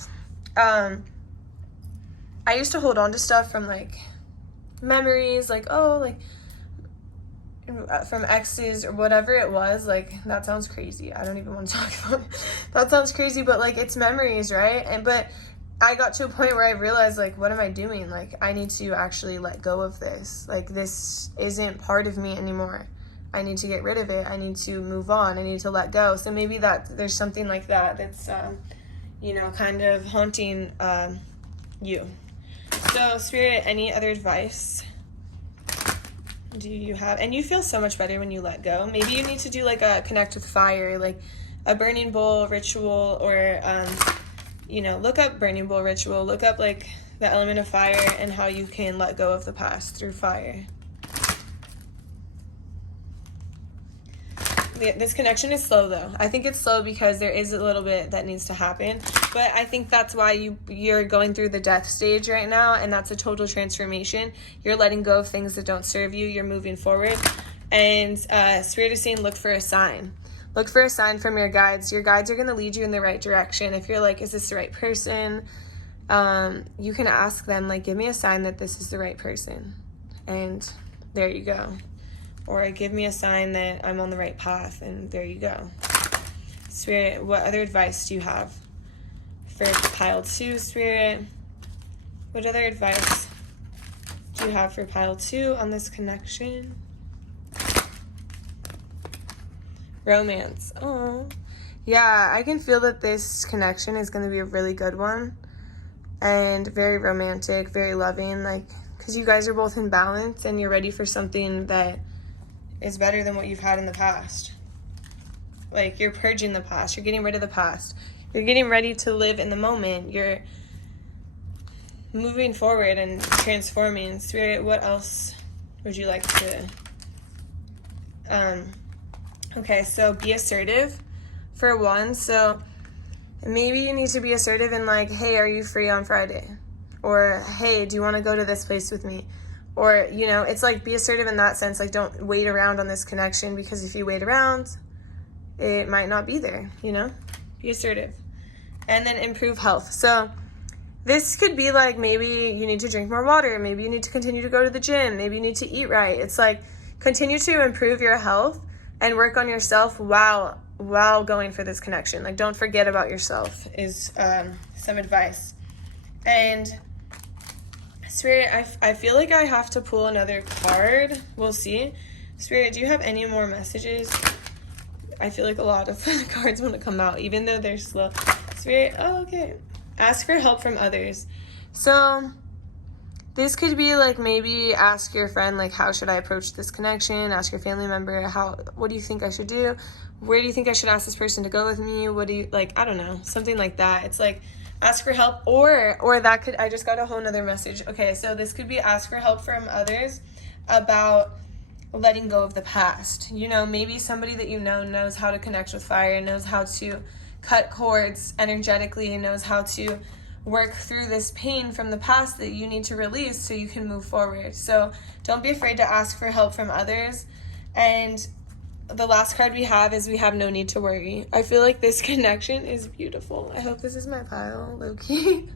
I used to hold on to stuff from, like, memories, like, oh, like, from exes or whatever it was. Like, that sounds crazy. I don't even want to talk about it. That sounds crazy, but, like, it's memories, right? But I got to a point where I realized, like, what am I doing? Like, I need to actually let go of this. Like, this isn't part of me anymore. I need to get rid of it. I need to move on. I need to let go. So maybe there's something like that that's, kind of haunting you. So, Spirit, any other advice do you have? And you feel so much better when you let go. Maybe you need to do, like, a connect with fire, like a burning bowl ritual, or, look up burning bowl ritual. Look up, like, the element of fire and how you can let go of the past through fire. This connection is slow, though. I think it's slow because there is a little bit that needs to happen. But I think that's why you're going through the death stage right now, and that's a total transformation. You're letting go of things that don't serve you. You're moving forward. And Spirit is saying, look for a sign. Look for a sign from your guides. Your guides are going to lead you in the right direction. If you're like, is this the right person? You can ask them, like, give me a sign that this is the right person. And there you go. Or give me a sign that I'm on the right path, and there you go. Spirit, what other advice do you have for pile 2, Spirit? What other advice do you have for pile 2 on this connection? Romance. Oh, yeah, I can feel that this connection is going to be a really good one, and very romantic, very loving, like, because you guys are both in balance, and you're ready for something that is better than what you've had in the past. Like, you're purging the past. You're getting rid of the past. You're getting ready to live in the moment. You're moving forward and transforming. Spirit, what else would you like to... Okay, so be assertive for one. So maybe you need to be assertive in, like, hey, are you free on Friday? Or, hey, do you want to go to this place with me? Or, it's like, be assertive in that sense. Like, don't wait around on this connection, because if you wait around, it might not be there, Be assertive. And then improve health. So this could be like, maybe you need to drink more water. Maybe you need to continue to go to the gym. Maybe you need to eat right. It's like, continue to improve your health and work on yourself while going for this connection. Like, don't forget about yourself is some advice. And Spirit, I feel like I have to pull another card. We'll see. Spirit, do you have any more messages? I feel like a lot of cards want to come out, even though they're slow. Spirit, okay. Ask for help from others. So this could be like, maybe ask your friend, like, how should I approach this connection? Ask your family member, what do you think I should do? Where do you think I should ask this person to go with me? What do you, like, I don't know, something like that. It's like, ask for help, or that could, I just got a whole nother message. Okay, so this could be ask for help from others about letting go of the past. Maybe somebody that knows how to connect with fire, knows how to cut cords energetically, knows how to work through this pain from the past that you need to release so you can move forward. So don't be afraid to ask for help from others. And the last card we have is we have no need to worry. I feel like this connection is beautiful. I hope this is my pile, low-key.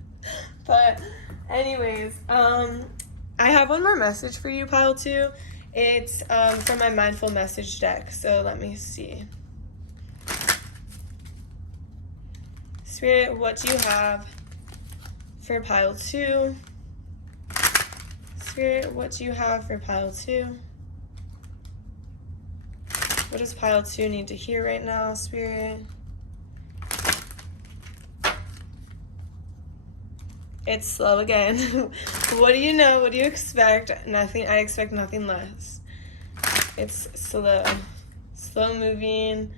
But anyways, I have one more message for you, pile 2. It's from my mindful message deck. So let me see. Spirit, what do you have for pile 2? Spirit, what do you have for pile 2? What does pile 2 need to hear right now, Spirit? It's slow again. What do you know? What do you expect? Nothing. I expect nothing less. It's slow. Slow moving.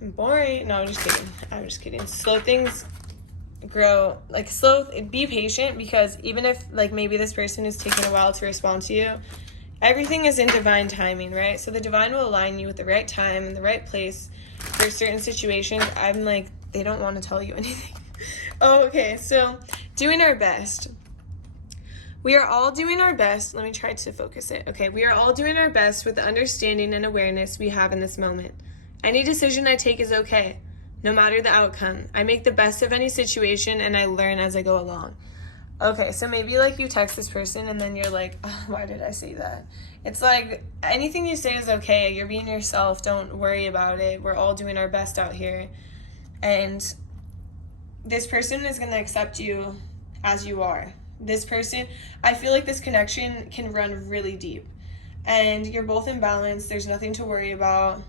Boring. No, I'm just kidding. Slow things grow. Like, be patient, because even if, like, maybe this person is taking a while to respond to you, everything is in divine timing, right? So the divine will align you with the right time and the right place for certain situations. I'm like, they don't want to tell you anything. Oh, okay, so doing our best. We are all doing our best. Let me try to focus it. Okay, we are all doing our best with the understanding and awareness we have in this moment. Any decision I take is okay, no matter the outcome. I make the best of any situation, and I learn as I go along. Okay, so maybe, like, you text this person and then you're like, oh, why did I say that? It's like, anything you say is okay. You're being yourself. Don't worry about it. We're all doing our best out here. And this person is going to accept you as you are. This person, I feel like this connection can run really deep. And you're both in balance. There's nothing to worry about.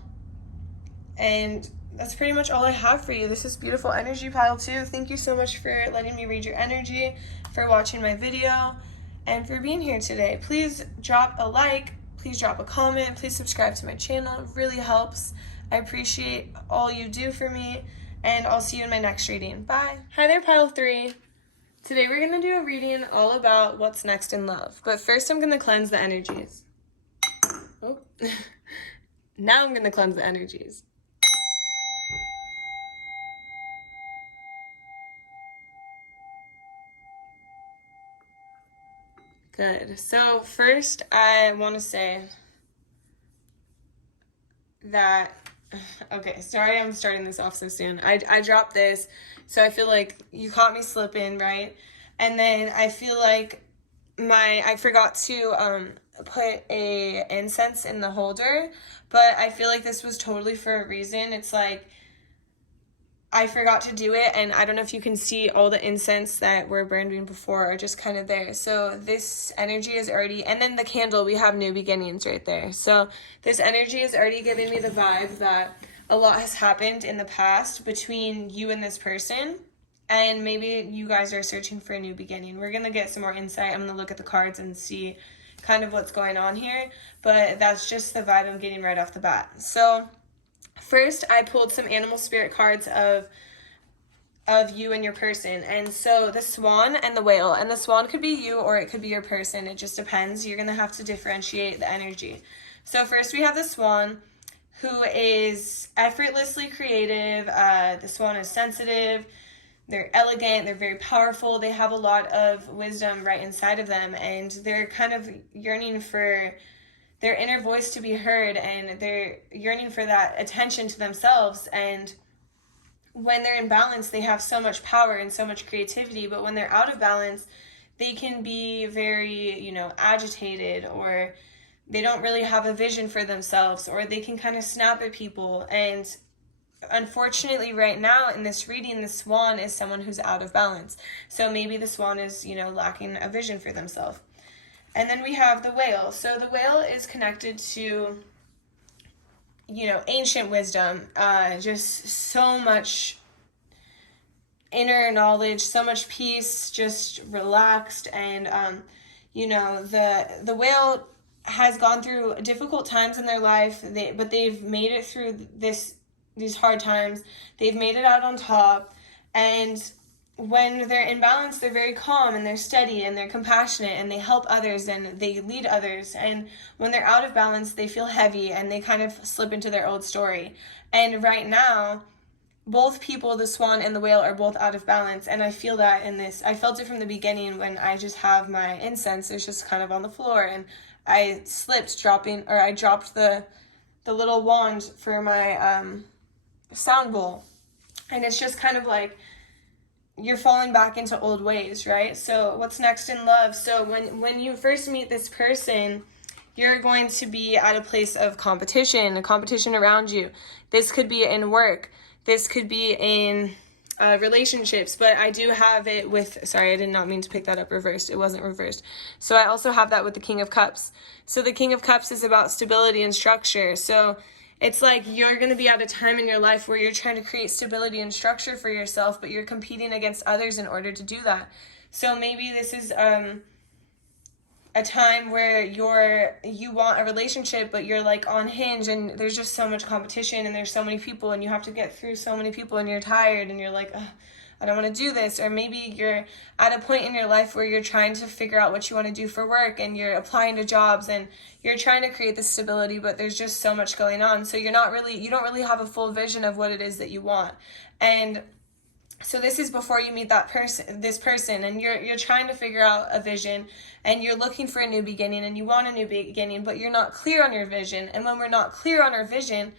And that's pretty much all I have for you. This is beautiful energy, pile 2. Thank you so much for letting me read your energy, for watching my video, and for being here today. Please drop a like. Please drop a comment. Please subscribe to my channel. It really helps. I appreciate all you do for me. And I'll see you in my next reading. Bye. Hi there, pile 3. Today we're going to do a reading all about what's next in love. But first I'm going to cleanse the energies. Oh. Now I'm going to cleanse the energies. Good. So first I want to say that, okay, sorry I'm starting this off so soon. I dropped this, so I feel like you caught me slipping, right? And then I feel like I forgot to put a incense in the holder, but I feel like this was totally for a reason. It's like I forgot to do it, and I don't know if you can see all the incense that were burning before are just kind of there. So this energy is already, and then the candle, we have new beginnings right there. So this energy is already giving me the vibe that a lot has happened in the past between you and this person, and maybe you guys are searching for a new beginning. We're going to get some more insight. I'm going to look at the cards and see kind of what's going on here, but that's just the vibe I'm getting right off the bat. So first, I pulled some animal spirit cards of you and your person. And so the swan and the whale. And the swan could be you or it could be your person. It just depends. You're going to have to differentiate the energy. So first we have the swan, who is effortlessly creative. The swan is sensitive. They're elegant. They're very powerful. They have a lot of wisdom right inside of them. And they're kind of yearning for their inner voice to be heard, and they're yearning for that attention to themselves. And when they're in balance, they have so much power and so much creativity, but when they're out of balance, they can be very, agitated, or they don't really have a vision for themselves, or they can kind of snap at people. And unfortunately right now in this reading, the swan is someone who's out of balance. So maybe the swan is, lacking a vision for themselves. And then we have the whale. So the whale is connected to, ancient wisdom, just so much inner knowledge, so much peace, just relaxed. And, the whale has gone through difficult times in their life, but they've made it through these hard times. They've made it out on top. And when they're in balance, they're very calm and they're steady and they're compassionate and they help others and they lead others. And when they're out of balance, they feel heavy and they kind of slip into their old story. And right now, both people, the swan and the whale, are both out of balance. And I feel that in this. I felt it from the beginning when I just have my incense. It's just kind of on the floor, and I I dropped the little wand for my sound bowl. And it's just kind of like you're falling back into old ways, right? So what's next in love? So when you first meet this person, you're going to be at a place of competition, a competition around you. This could be in work. This could be in relationships, but I do have it with, sorry, I did not mean to pick that up reversed. It wasn't reversed. So I also have that with the King of Cups. So the King of Cups is about stability and structure. So it's like you're going to be at a time in your life where you're trying to create stability and structure for yourself, but you're competing against others in order to do that. So maybe this is a time where you want a relationship, but you're like on Hinge and there's just so much competition and there's so many people and you have to get through so many people and you're tired and you're like, I don't want to do this. Or maybe you're at a point in your life where you're trying to figure out what you want to do for work and you're applying to jobs and you're trying to create this stability, but there's just so much going on. So you don't really have a full vision of what it is that you want. And so this is before you meet this person, and you're trying to figure out a vision, and you're looking for a new beginning, and you want a new beginning, but you're not clear on your vision. And when we're not clear on our vision,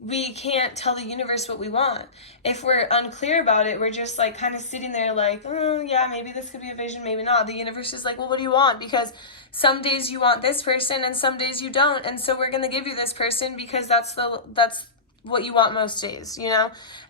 we can't tell the universe what we want. If we're unclear about it, we're just like kind of sitting there like, oh yeah, maybe this could be a vision, maybe not. The universe is like, well, what do you want? Because some days you want this person and some days you don't. And so we're going to give you this person because that's what you want most days,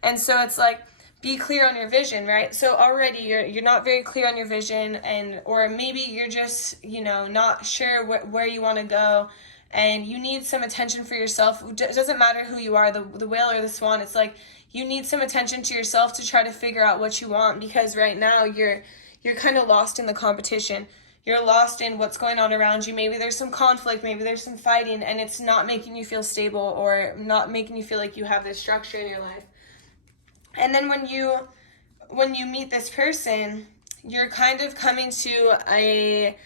And so it's like, be clear on your vision, right? So already you're not very clear on your vision, or maybe you're just, not sure where you want to go, and you need some attention for yourself. It doesn't matter who you are, the whale or the swan. It's like you need some attention to yourself to try to figure out what you want, because right now you're kind of lost in the competition. You're lost in what's going on around you. Maybe there's some conflict, maybe there's some fighting, and it's not making you feel stable, or not making you feel like you have this structure in your life. And then when you meet this person, you're kind of coming to a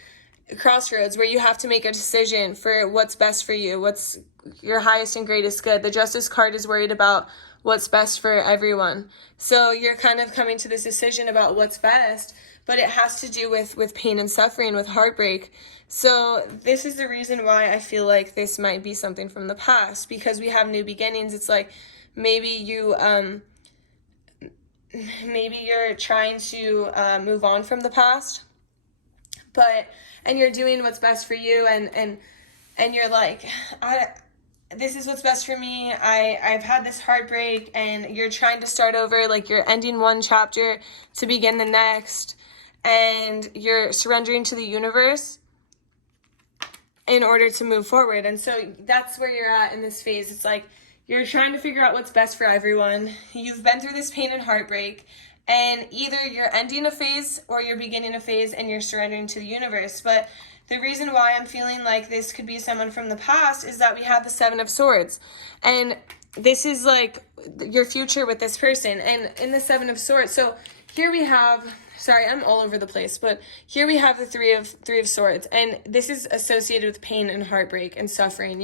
crossroads where you have to make a decision for what's best for you, what's your highest and greatest good. The Justice card is worried about what's best for everyone. So you're kind of coming to this decision about what's best, but it has to do with pain and suffering, with heartbreak. So this is the reason why I feel like this might be something from the past, because we have new beginnings. It's like maybe you're trying to move on from the past, and you're doing what's best for you, and you're like, this is what's best for me. I've had this heartbreak, and you're trying to start over, like you're ending one chapter to begin the next, and you're surrendering to the universe in order to move forward. And so that's where you're at in this phase. It's like you're trying to figure out what's best for everyone. You've been through this pain and heartbreak, and either you're ending a phase or you're beginning a phase and you're surrendering to the universe. But the reason why I'm feeling like this could be someone from the past is that we have the Seven of Swords. And this is like your future with this person. And in the Seven of Swords, so here we have, sorry, I'm all over the place, but here we have the Three of Swords. And this is associated with pain and heartbreak and suffering,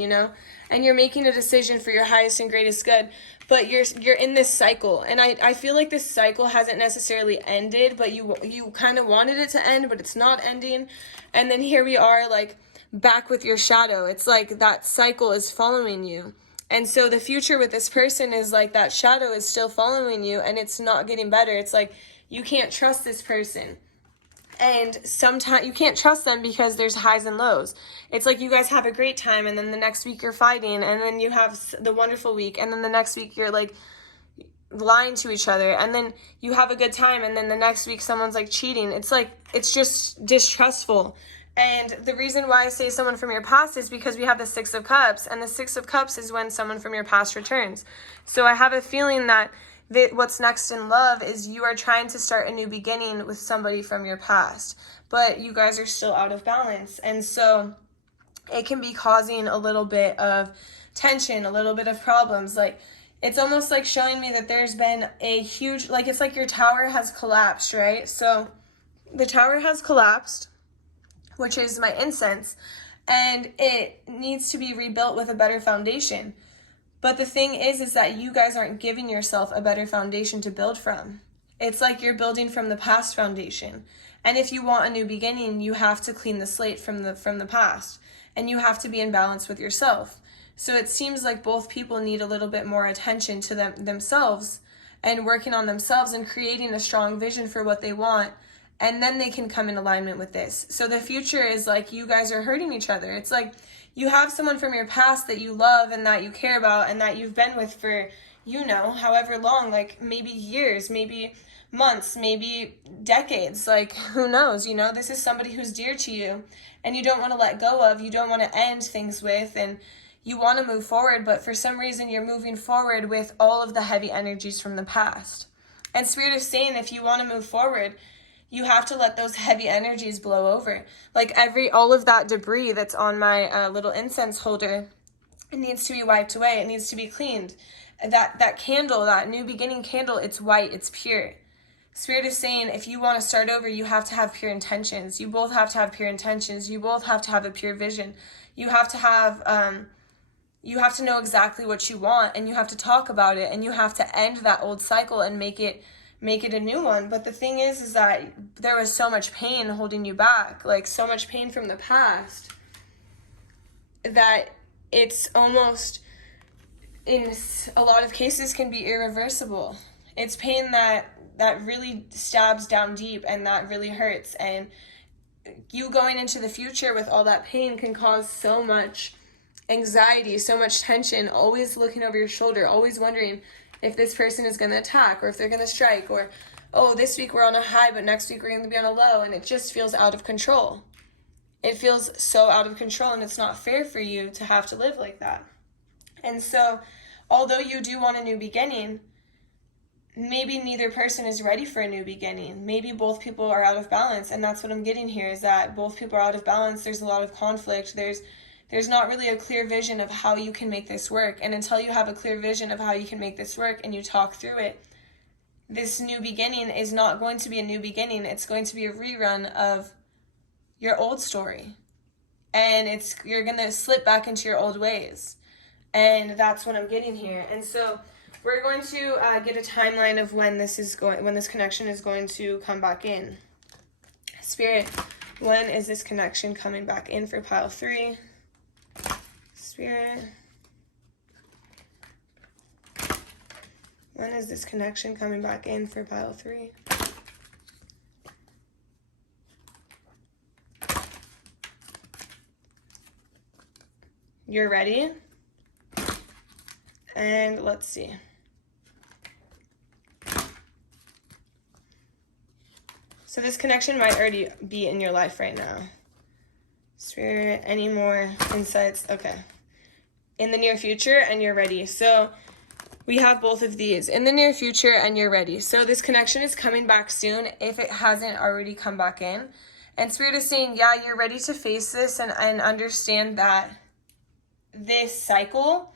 and you're making a decision for your highest and greatest good, but you're in this cycle. And I feel like this cycle hasn't necessarily ended, but you kind of wanted it to end, but it's not ending. And then here we are, like, back with your shadow. It's like that cycle is following you. And so the future with this person is like that shadow is still following you, and it's not getting better. It's like you can't trust this person. And sometimes you can't trust them because there's highs and lows. It's like you guys have a great time, and then the next week you're fighting, and then you have the wonderful week, and then the next week you're like lying to each other, and then you have a good time, and then the next week someone's like cheating. It's like, it's just distrustful. And the reason why I say someone from your past is because we have the Six of Cups, and the Six of Cups is when someone from your past returns. So I have a feeling that what's next in love is you are trying to start a new beginning with somebody from your past, but you guys are still out of balance. And so it can be causing a little bit of tension, a little bit of problems. Like, it's almost like showing me that there's been a huge, like, it's like your tower has collapsed, right? So the tower has collapsed, which is my incense, and it needs to be rebuilt with a better foundation. But the thing is that you guys aren't giving yourself a better foundation to build from. It's like you're building from the past foundation. And if you want a new beginning, you have to clean the slate from the past. And you have to be in balance with yourself. So it seems like both people need a little bit more attention to themselves, and working on themselves and creating a strong vision for what they want. And then they can come in alignment with this. So the future is like you guys are hurting each other. It's like you have someone from your past that you love and that you care about and that you've been with for, however long, like maybe years, maybe months, maybe decades, like who knows, this is somebody who's dear to you and you don't want to let go of, you don't want to end things with, and you want to move forward, but for some reason you're moving forward with all of the heavy energies from the past. And Spirit is saying if you want to move forward, you have to let those heavy energies blow over. Like all of that debris that's on my little incense holder, it needs to be wiped away. It needs to be cleaned. That candle, that new beginning candle, it's white, it's pure. Spirit is saying if you want to start over, you have to have pure intentions. You both have to have pure intentions. You both have to have a pure vision. You have to have, you have to know exactly what you want, and you have to talk about it, and you have to end that old cycle and make it a new one. But the thing is that there was so much pain holding you back, like so much pain from the past, that it's almost, in a lot of cases, can be irreversible. It's pain that really stabs down deep and that really hurts. And you going into the future with all that pain can cause so much anxiety, so much tension, always looking over your shoulder, always wondering, if this person is going to attack, or if they're going to strike, or, oh, this week we're on a high, but next week we're going to be on a low, and it just feels out of control. It feels so out of control, and it's not fair for you to have to live like that. And so, although you do want a new beginning, maybe neither person is ready for a new beginning. Maybe both people are out of balance, and that's what I'm getting here, is that both people are out of balance. There's a lot of conflict. There's not really a clear vision of how you can make this work. And until you have a clear vision of how you can make this work and you talk through it, this new beginning is not going to be a new beginning. It's going to be a rerun of your old story. And you're going to slip back into your old ways. And that's what I'm getting here. And so we're going to get a timeline of when this connection is going to come back in. Spirit, when is this connection coming back in for pile 3? Spirit, when is this connection coming back in for pile 3? You're ready? And let's see. So this connection might already be in your life right now. Spirit, any more insights? Okay. In the near future, and you're ready. So we have both of these. In the near future, and you're ready. So this connection is coming back soon if it hasn't already come back in. And Spirit is saying, yeah, you're ready to face this and understand that this cycle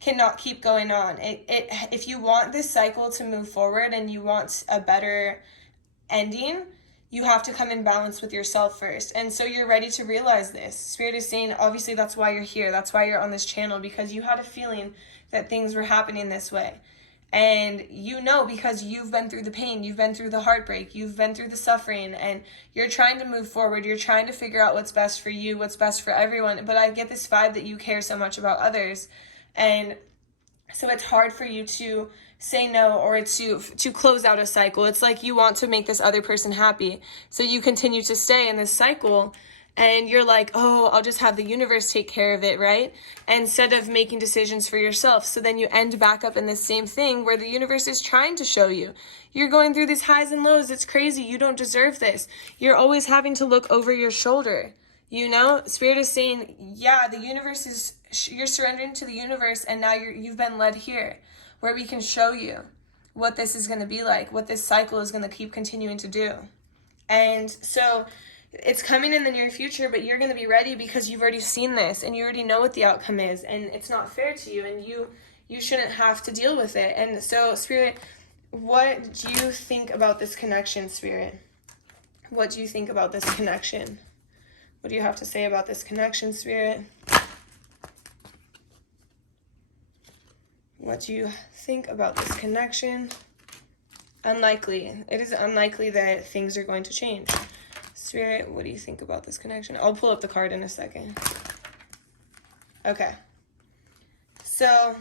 cannot keep going on. If you want this cycle to move forward and you want a better ending, you have to come in balance with yourself first. And so you're ready to realize this. Spirit is saying, obviously that's why you're here. That's why you're on this channel, because you had a feeling that things were happening this way. And you know, because you've been through the pain, you've been through the heartbreak, you've been through the suffering, and you're trying to move forward. You're trying to figure out what's best for you, what's best for everyone. But I get this vibe that you care so much about others. And so it's hard for you to say no, or to close out a cycle. It's like you want to make this other person happy. So you continue to stay in this cycle, and you're like, oh, I'll just have the universe take care of it, right? Instead of making decisions for yourself. So then you end back up in the same thing where the universe is trying to show you. You're going through these highs and lows. It's crazy. You don't deserve this. You're always having to look over your shoulder. You know, Spirit is saying, yeah, the universe is, you're surrendering to the universe, and now you've been led here, where we can show you what this is going to be like, what this cycle is going to keep continuing to do. And so it's coming in the near future, but you're going to be ready because you've already seen this and you already know what the outcome is, and it's not fair to you, and you shouldn't have to deal with it. And so, Spirit, what do you think about this connection, Spirit? What do you think about this connection? What do you have to say about this connection, Spirit? What do you think about this connection? Unlikely. It is unlikely that things are going to change. Spirit, what do you think about this connection? I'll pull up the card in a second. Okay. So,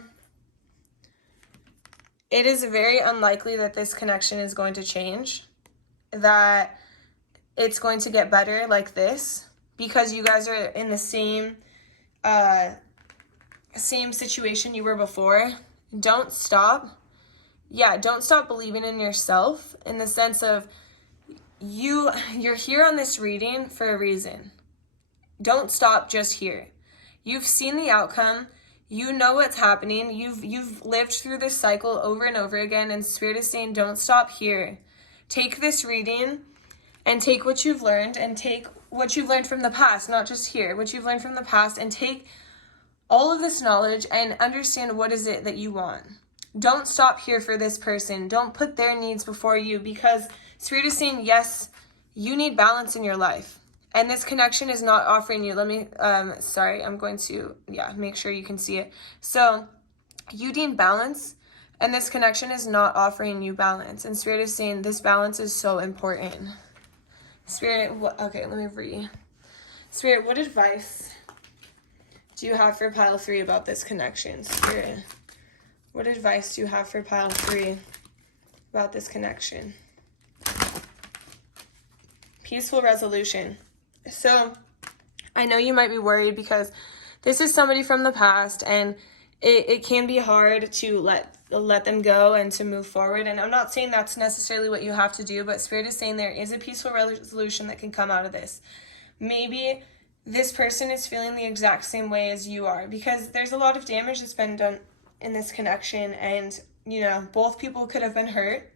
it is very unlikely that this connection is going to change. That it's going to get better like this, because you guys are in the same situation you were before. Don't stop. Yeah, don't stop believing in yourself, in the sense of you're here on this reading for a reason. Don't stop just here. You've seen the outcome. You know what's happening. You've lived through this cycle over and over again, and Spirit is saying, don't stop here. Take this reading and take what you've learned, and take what you've learned from the past, not just here, what you've learned from the past, and take all of this knowledge and understand what is it that you want. Don't stop here for this person. Don't put their needs before you, because Spirit is saying, yes, you need balance in your life. And this connection is not offering you, I'm going to, make sure you can see it. So you need balance, and this connection is not offering you balance. And Spirit is saying this balance is so important. Spirit, okay, let me read. Spirit, what advice do you have for pile 3 about this connection? Spirit, what advice do you have for pile 3 about this connection? Peaceful resolution. So I know you might be worried because this is somebody from the past, and it can be hard to let let them go and to move forward. And I'm not saying that's necessarily what you have to do, but Spirit is saying there is a peaceful resolution that can come out of this. Maybe this person is feeling the exact same way as you are, because there's a lot of damage that's been done in this connection, and both people could have been hurt.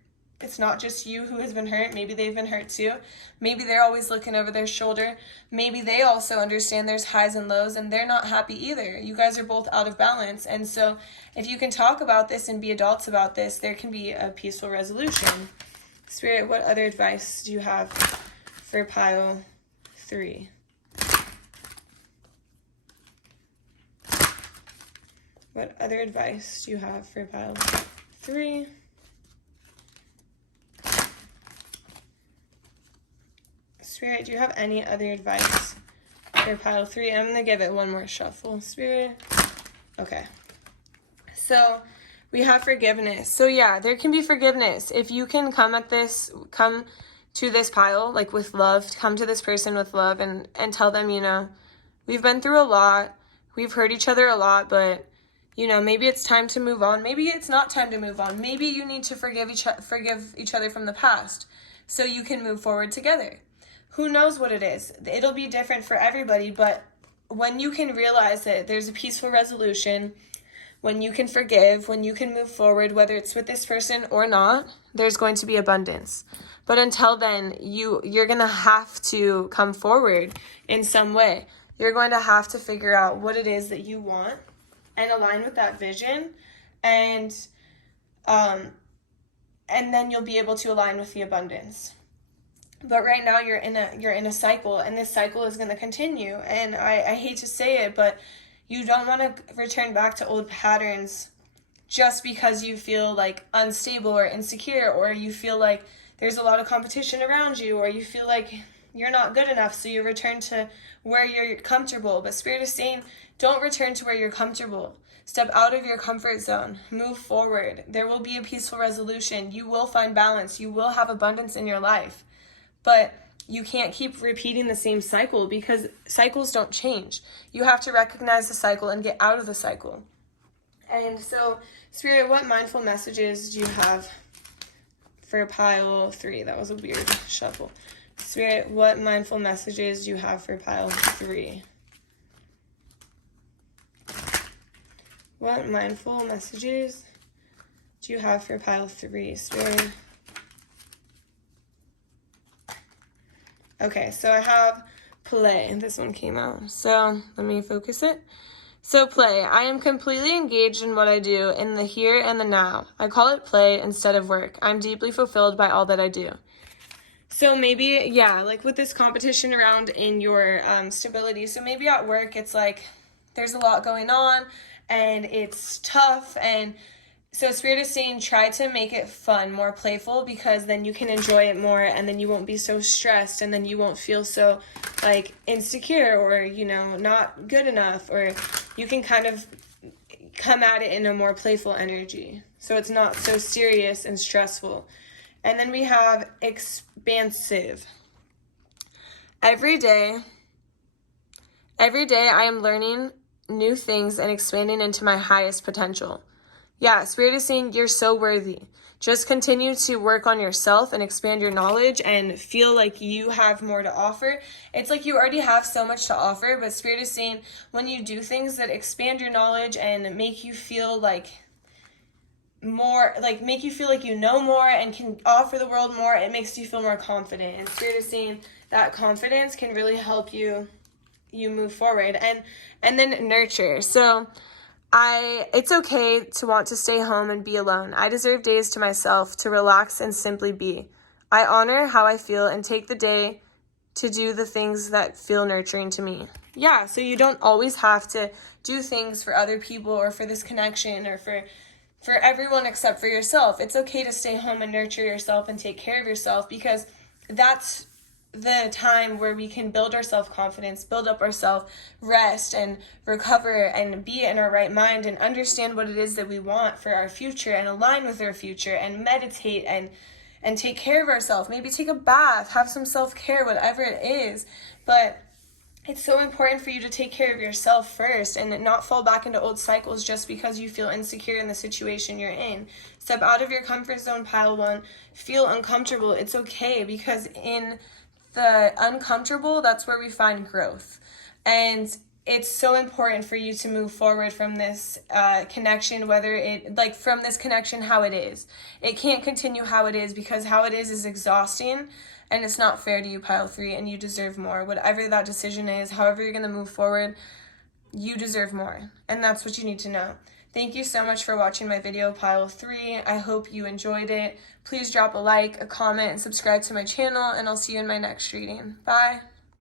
It's not just you who has been hurt. Maybe they've been hurt too. Maybe they're always looking over their shoulder. Maybe they also understand there's highs and lows and they're not happy either. You guys are both out of balance. And so if you can talk about this and be adults about this, there can be a peaceful resolution. Spirit, what other advice do you have for pile 3? What other advice do you have for pile 3? Spirit, do you have any other advice for pile 3? I'm going to give it one more shuffle. Spirit. Okay. So we have forgiveness. So yeah, there can be forgiveness. If you can come to this pile, like with love, come to this person with love and tell them, we've been through a lot. We've hurt each other a lot, but maybe it's time to move on. Maybe it's not time to move on. Maybe you need to forgive each other from the past so you can move forward together. Who knows what it is? It'll be different for everybody, but when you can realize that there's a peaceful resolution, when you can forgive, when you can move forward, whether it's with this person or not, there's going to be abundance. But until then, you're going to have to come forward in some way. You're going to have to figure out what it is that you want and align with that vision, and then you'll be able to align with the abundance. But right now you're in a cycle, and this cycle is going to continue. And I hate to say it, but you don't want to return back to old patterns just because you feel like unstable or insecure, or you feel like there's a lot of competition around you, or you feel like you're not good enough, so you return to where you're comfortable. But Spirit is saying, don't return to where you're comfortable. Step out of your comfort zone. Move forward. There will be a peaceful resolution. You will find balance. You will have abundance in your life. But you can't keep repeating the same cycle, because cycles don't change. You have to recognize the cycle and get out of the cycle. And so, Spirit, what mindful messages do you have for pile 3? That was a weird shuffle. Spirit, what mindful messages do you have for pile 3? What mindful messages do you have for pile 3, Spirit? Okay, so I have play. This one came out. So let me focus it. So play. I am completely engaged in what I do in the here and the now. I call it play instead of work. I'm deeply fulfilled by all that I do. So maybe, like with this competition around in your stability. So maybe at work, it's like there's a lot going on and it's tough. And so Spirit is saying, try to make it fun, more playful, because then you can enjoy it more, and then you won't be so stressed, and then you won't feel so like insecure or, not good enough, or you can kind of come at it in a more playful energy. So it's not so serious and stressful. And then we have expansive. Every day I am learning new things and expanding into my highest potential. Yeah, Spirit is saying you're so worthy. Just continue to work on yourself and expand your knowledge and feel like you have more to offer. It's like you already have so much to offer, but Spirit is saying when you do things that expand your knowledge and make you feel like more, like make you feel like you know more and can offer the world more, it makes you feel more confident. And Spirit is saying that confidence can really help you move forward. And then nurture. So it's okay to want to stay home and be alone. I deserve days to myself to relax and simply be. I honor how I feel and take the day to do the things that feel nurturing to me. Yeah, so you don't always have to do things for other people or for this connection or for everyone except for yourself. It's okay to stay home and nurture yourself and take care of yourself, because that's the time where we can build our self-confidence, build up our self-rest, and recover and be in our right mind and understand what it is that we want for our future and align with our future and meditate and take care of ourselves. Maybe take a bath, have some self-care, whatever it is. But it's so important for you to take care of yourself first and not fall back into old cycles just because you feel insecure in the situation you're in. Step out of your comfort zone, pile one. Feel uncomfortable. It's okay, because in the uncomfortable, that's where we find growth. And it's so important for you to move forward from this connection, whether it, like, from this connection how it is. It can't continue how it is, because how it is exhausting, and it's not fair to you, pile three, and you deserve more. Whatever that decision is, however you're going to move forward, you deserve more, and that's what you need to know. Thank you so much for watching my video, pile three. I hope you enjoyed it. Please drop a like, a comment, and subscribe to my channel, and I'll see you in my next reading. Bye.